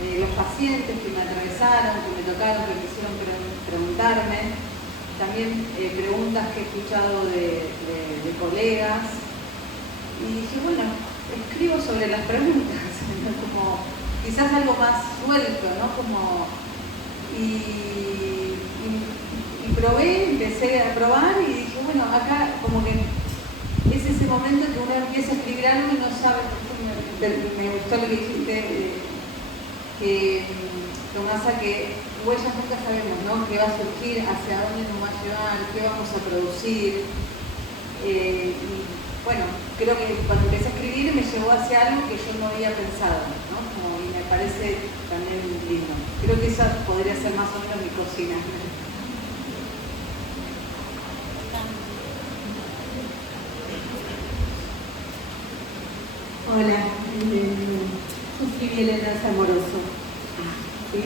los pacientes que me atravesaron, que me tocaron, que quisieron preguntarme, también preguntas que he escuchado de colegas, y dije, bueno, escribo sobre las preguntas, ¿no? Como quizás algo más suelto, ¿no? Y probé, empecé a probar y dije, bueno, acá como que es ese momento que uno empieza a escribir algo y no sabe. Me gustó lo que dijiste, Tomasa, que huellas nunca sabemos, ¿no? Qué va a surgir, hacia dónde nos va a llevar, qué vamos a producir. Y bueno, creo que cuando empecé a escribir me llevó hacia algo que yo no había pensado, ¿no? Y me parece también lindo. Creo que esa podría ser más o menos mi cocina. Hola, suscribí el enlace amoroso. ¿Sí?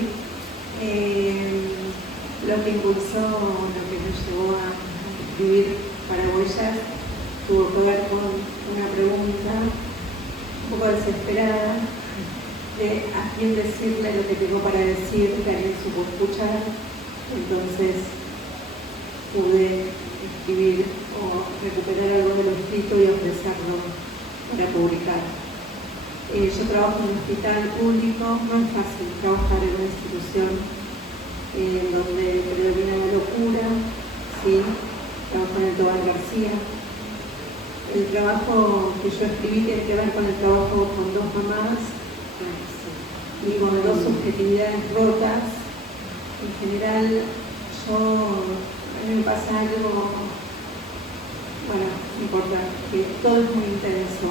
Lo que impulsó, lo que nos llevó a escribir para huellas, tuvo que ver con una pregunta un poco desesperada de a quién decirle lo que tengo para decir, que alguien supo escuchar. Entonces pude escribir o recuperar algo de lo escrito y ofrecerlo para publicar. Yo trabajo en un hospital público, no es fácil trabajar en una institución donde predomina la locura, ¿sí? Trabajo en el Tobar García. El trabajo que yo escribí tiene que ver con el trabajo con dos mamás y con dos subjetividades rotas. En general, a mí me pasa algo, bueno, no importa, que todo es muy intenso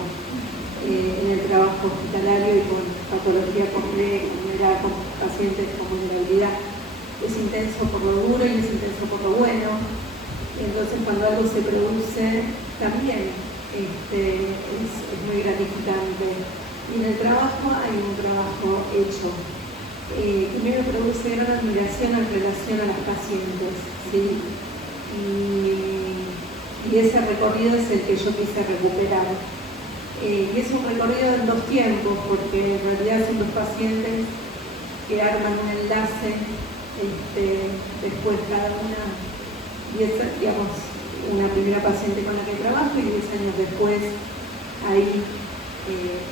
en el trabajo hospitalario y con patología compleja, con pacientes con vulnerabilidad. Es intenso por lo duro y es intenso por lo bueno. Entonces, cuando algo se produce, también es muy gratificante. Y en el trabajo hay un trabajo hecho que a mí me produce gran admiración en relación a las pacientes, ¿sí? Y ese recorrido es el que yo quise recuperar. Y es un recorrido en dos tiempos, porque en realidad son dos pacientes que arman un enlace, después cada una, y es, digamos, una primera paciente con la que trabajo y 10 años después ahí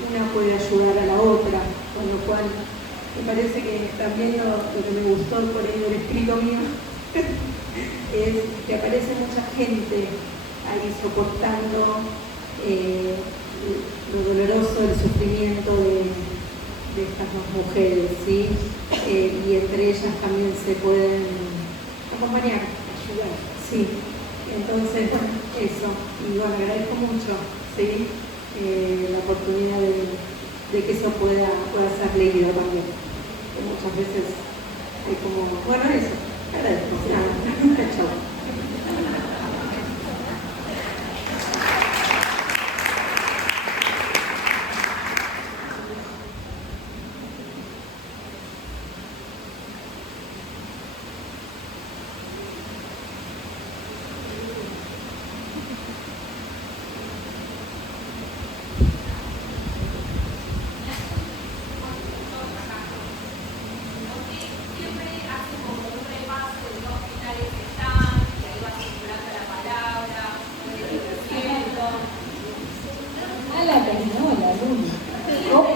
una puede ayudar a la otra, con lo cual me parece que también lo que me gustó por ahí del escrito mío es que aparece mucha gente ahí soportando lo doloroso del sufrimiento de estas dos mujeres, ¿sí? Y entre ellas también se pueden acompañar, ayudar, sí. Entonces, bueno, eso, y bueno, agradezco mucho, ¿sí? La oportunidad de que eso pueda ser leído también. Que muchas veces hay como, bueno, eso, agradezco, nada, chao.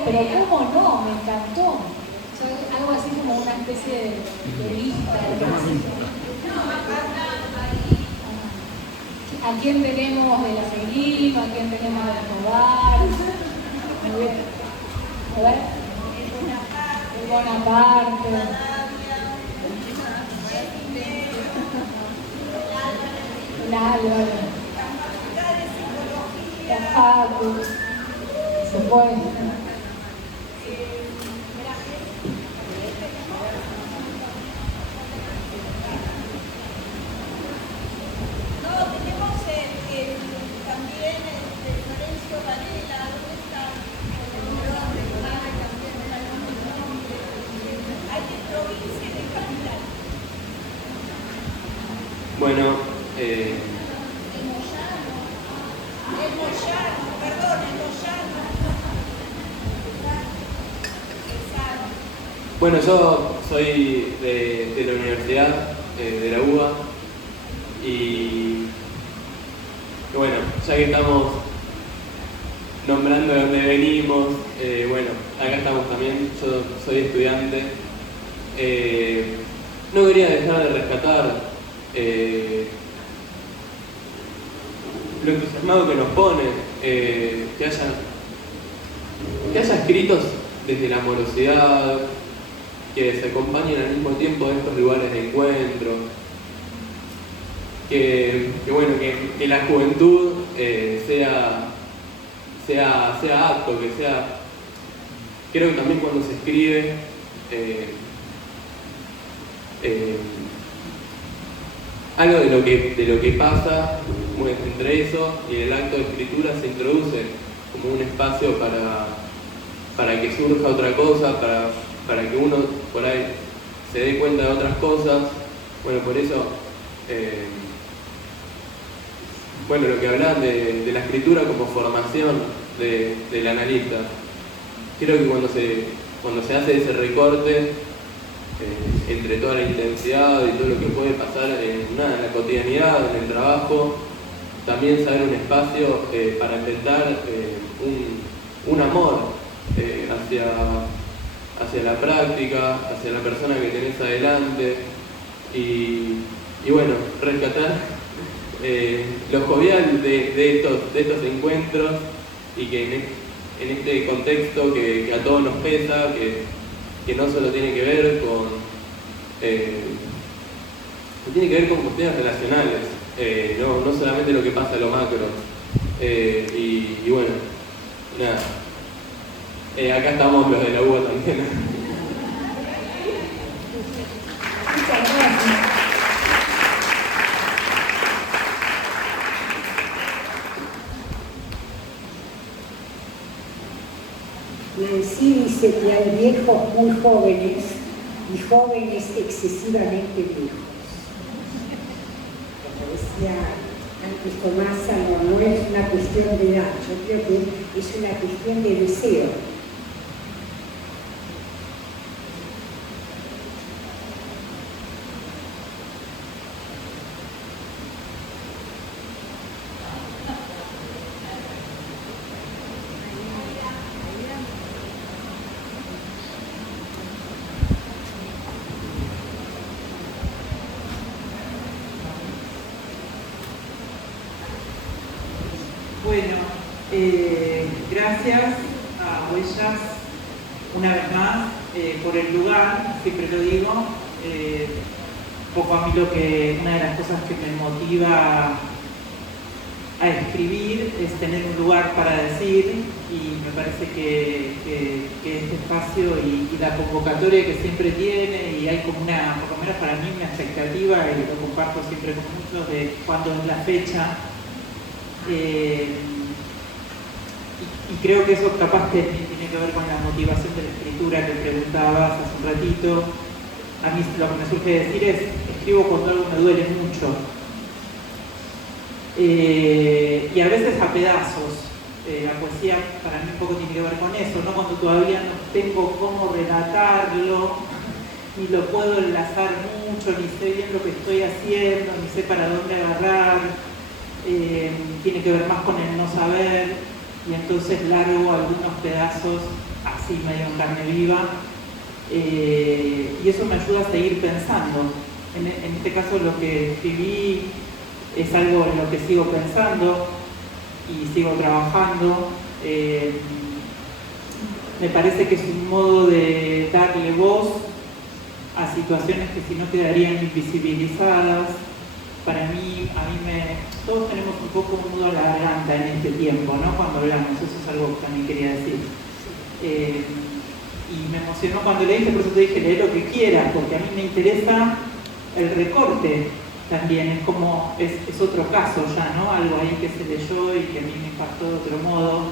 Pero cómo no, me encantó. Algo así como una especie de lista. ¿A quién tenemos del Acerino? ¿A quién tenemos del Tobar? Muy bien. A ver. El Bonaparte. El Álvaro. La Facu. Se puede. Bueno, bueno, yo soy de la universidad, de la UBA, y bueno, ya que estamos nombrando de dónde venimos, bueno, acá estamos también, yo soy estudiante. No quería dejar de rescatar lo entusiasmado que nos pone, que haya escritos desde la amorosidad, que se acompañen al mismo tiempo de estos lugares de encuentro, que la juventud sea acto, que sea, creo que también cuando se escribe algo de lo que pasa entre eso y el acto de escritura se introduce como un espacio para que surja otra cosa, para que uno por ahí se dé cuenta de otras cosas. Bueno, por eso, lo que hablan de la escritura como formación del analista. Creo que cuando se hace ese recorte entre toda la intensidad y todo lo que puede pasar en la cotidianidad, en el trabajo, también saber un espacio para intentar un amor hacia la práctica, hacia la persona que tenés adelante y bueno, rescatar lo jovial de estos encuentros y que en este contexto que a todos nos pesa, que no solo tiene que ver con cuestiones relacionales, no solamente lo que pasa a lo macro. Y bueno, nada, acá estamos los de la UBA también. Muchas gracias. Nancy dice que hay viejos muy jóvenes y jóvenes excesivamente viejos. Como decía antes Tomasa, no es una cuestión de edad, yo creo que es una cuestión de deseo. Bueno, gracias a Huellas una vez más por el lugar, siempre lo digo. Un poco a mí una de las cosas que me motiva a escribir es tener un lugar para decir, y me parece que este espacio y la convocatoria que siempre tiene, y hay como por lo menos para mí, una expectativa, y lo comparto siempre con muchos, de cuándo es la fecha. Y creo que eso capaz que tiene que ver con la motivación de la escritura que preguntabas hace un ratito. A mí lo que me surge decir es, escribo cuando algo me duele mucho. Y a veces a pedazos. La poesía para mí un poco tiene que ver con eso, ¿no? Cuando todavía no tengo cómo relatarlo, ni lo puedo enlazar mucho, ni sé bien lo que estoy haciendo, ni sé para dónde agarrar. Tiene que ver más con el no saber, y entonces largo algunos pedazos así medio en carne viva, y eso me ayuda a seguir pensando. En este caso lo que escribí es algo en lo que sigo pensando y sigo trabajando. Me parece que es un modo de darle voz a situaciones que si no quedarían invisibilizadas. Para mí, todos tenemos un poco un nudo a la garganta en este tiempo, ¿no? Cuando hablamos, eso es algo que también quería decir. Y me emocionó cuando leíste, por eso te dije, lee lo que quieras, porque a mí me interesa el recorte también, es otro caso ya, ¿no? Algo ahí que se leyó y que a mí me impactó de otro modo.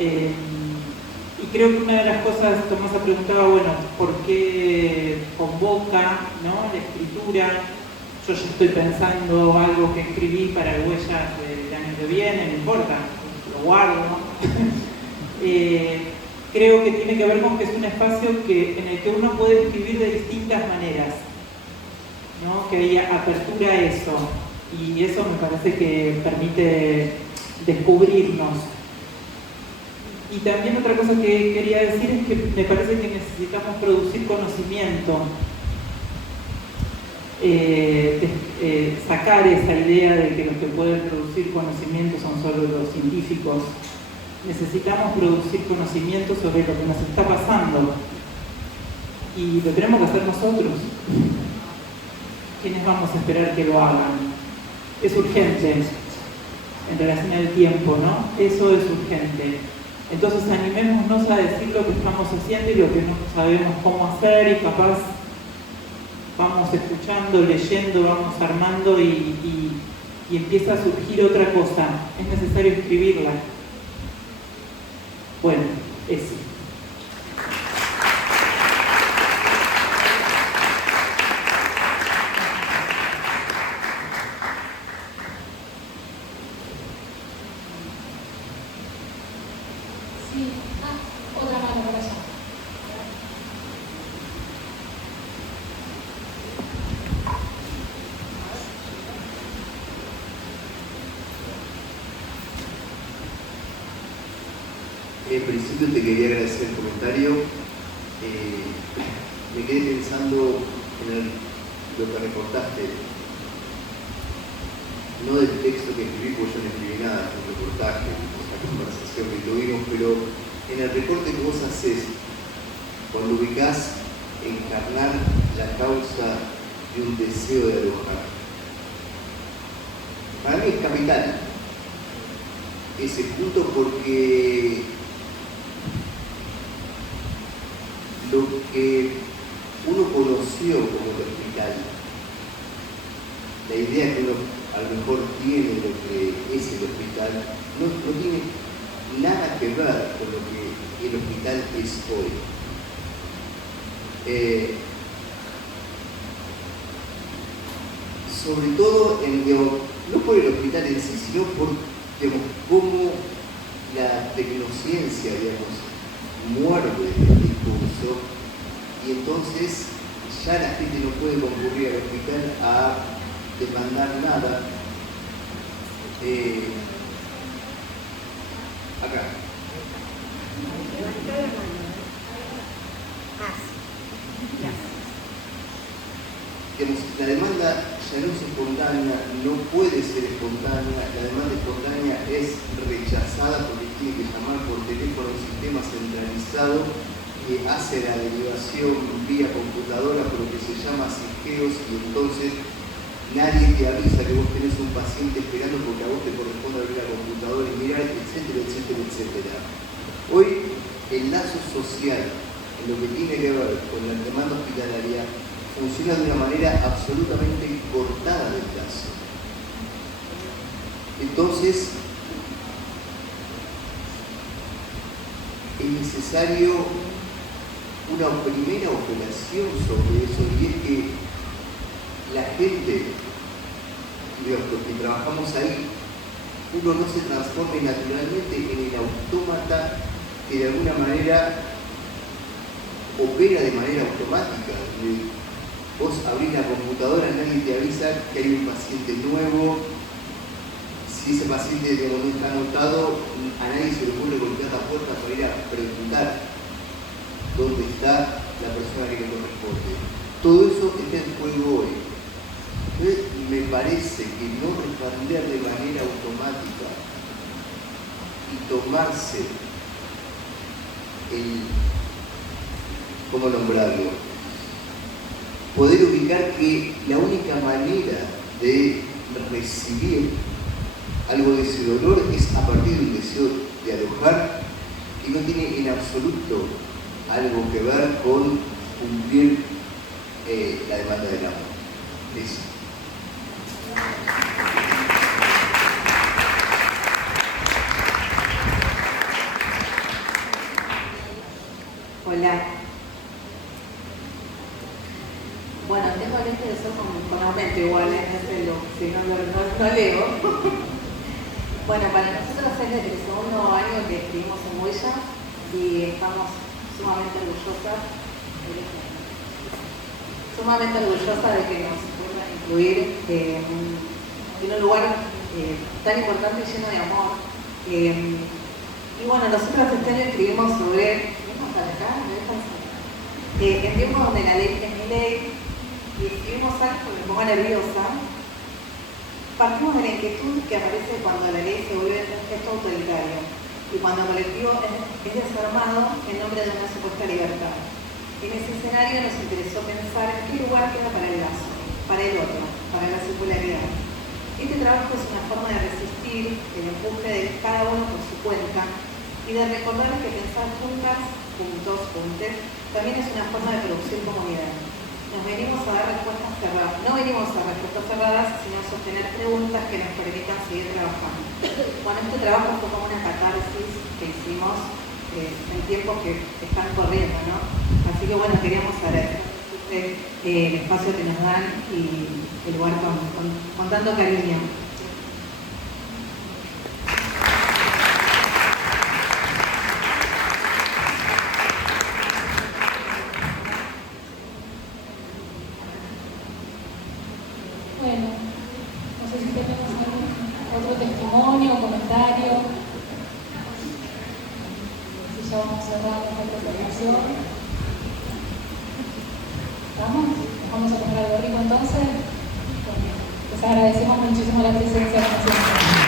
Y creo que una de las cosas, Tomás preguntaba, bueno, ¿por qué convoca, ¿no? La escritura? Yo ya estoy pensando algo que escribí para el Huellas del año que viene, no importa, lo guardo. Creo que tiene que ver con que es un espacio en el que uno puede escribir de distintas maneras, ¿no? Que haya apertura a eso, y eso me parece que permite descubrirnos. Y también otra cosa que quería decir es que me parece que necesitamos producir conocimiento. Sacar esa idea de que los que pueden producir conocimiento son solo los científicos. Necesitamos producir conocimiento sobre lo que nos está pasando, y lo tenemos que hacer nosotros. ¿Quiénes vamos a esperar que lo hagan? Es urgente en relación al tiempo, ¿no? Eso es urgente. Entonces animémonos a decir lo que estamos haciendo y lo que no sabemos cómo hacer, y capaz vamos escuchando, leyendo, vamos armando y empieza a surgir otra cosa. Es necesario escribirla. Bueno, eso. Sí. Otra mano por allá. En principio te quería agradecer el comentario. Me quedé pensando en lo que reportaste. no del texto que escribí, porque yo no escribí nada, fue un reportaje, una conversación que tuvimos, pero en el recorte que vos haces, cuando ubicás encarnar la causa de un deseo de alojar, para mí es capital ese punto, porque lo que uno conoció como el hospital, la idea que uno a lo mejor tiene de lo que es el hospital, no tiene nada que ver con lo que el hospital es hoy. Sobre todo, no por el hospital en sí, sino por cómo la tecnociencia muerde el discurso, y entonces ya la gente no puede concurrir al hospital a demandar nada. Acá. La demanda ya no es espontánea, no puede ser espontánea. La demanda espontánea es rechazada porque tiene que llamar por teléfono a un sistema centralizado que hace la derivación vía computadora por lo que se llama sigeos, y entonces nadie te avisa que vos tenés un paciente esperando porque a vos te corresponde abrir la computadora y mirar, etcétera, etcétera, etcétera. Hoy el lazo social en lo que tiene que ver con la demanda hospitalaria funciona de una manera absolutamente cortada del lazo. Entonces, es necesario una primera operación sobre eso, y es que la gente, los que trabajamos ahí, uno no se transforme naturalmente en el autómata que de alguna manera opera de manera automática. Vos abrís la computadora, nadie te avisa que hay un paciente nuevo. Si ese paciente no está anotado, a nadie se le ocurre golpear la puerta para ir a preguntar dónde está la persona que le corresponde. Todo eso está en juego hoy. Entonces, me parece que no responder de manera automática y tomarse ¿cómo nombrarlo? Poder ubicar que la única manera de recibir algo de ese dolor es a partir de un deseo de alojar, y no tiene en absoluto algo que ver con cumplir la demanda del amor. Eso. Hola. Bueno, tengo lentes de sol con aumento igual, si no leo. Bueno, para nosotros es desde el segundo año que escribimos en Huella y estamos sumamente orgullosas de que nos puedan incluir en un lugar tan importante y lleno de amor. Y bueno, nosotros este año escribimos sobre... ¿Vamos a dejar? En tiempos donde la ley es mi ley, y escribimos algo que me pongo nerviosa. Partimos de la inquietud que aparece cuando la ley se vuelve un gesto autoritario y cuando el colectivo es desarmado en nombre de una supuesta libertad. En ese escenario nos interesó pensar en qué lugar queda para el lazo, para el otro, para la circularidad. Este trabajo es una forma de resistir el empuje de cada uno por su cuenta y de recordar que pensar juntas, juntos, juntes, también es una forma de producir comunidad. Nos venimos a dar respuestas cerradas, no venimos a respuestas cerradas, sino a sostener preguntas que nos permitan seguir trabajando. Bueno, este trabajo fue como una catarsis que hicimos en tiempos que están corriendo, ¿no? Así que bueno, queríamos agradecer el espacio que nos dan y el lugar con tanto cariño. Bueno, no sé si tenemos algún otro testimonio o comentario. Si ya vamos cerrando esta presentación. ¿Estamos? ¿Vamos a poner algo rico entonces? Bueno, Les agradecemos muchísimo la presencia.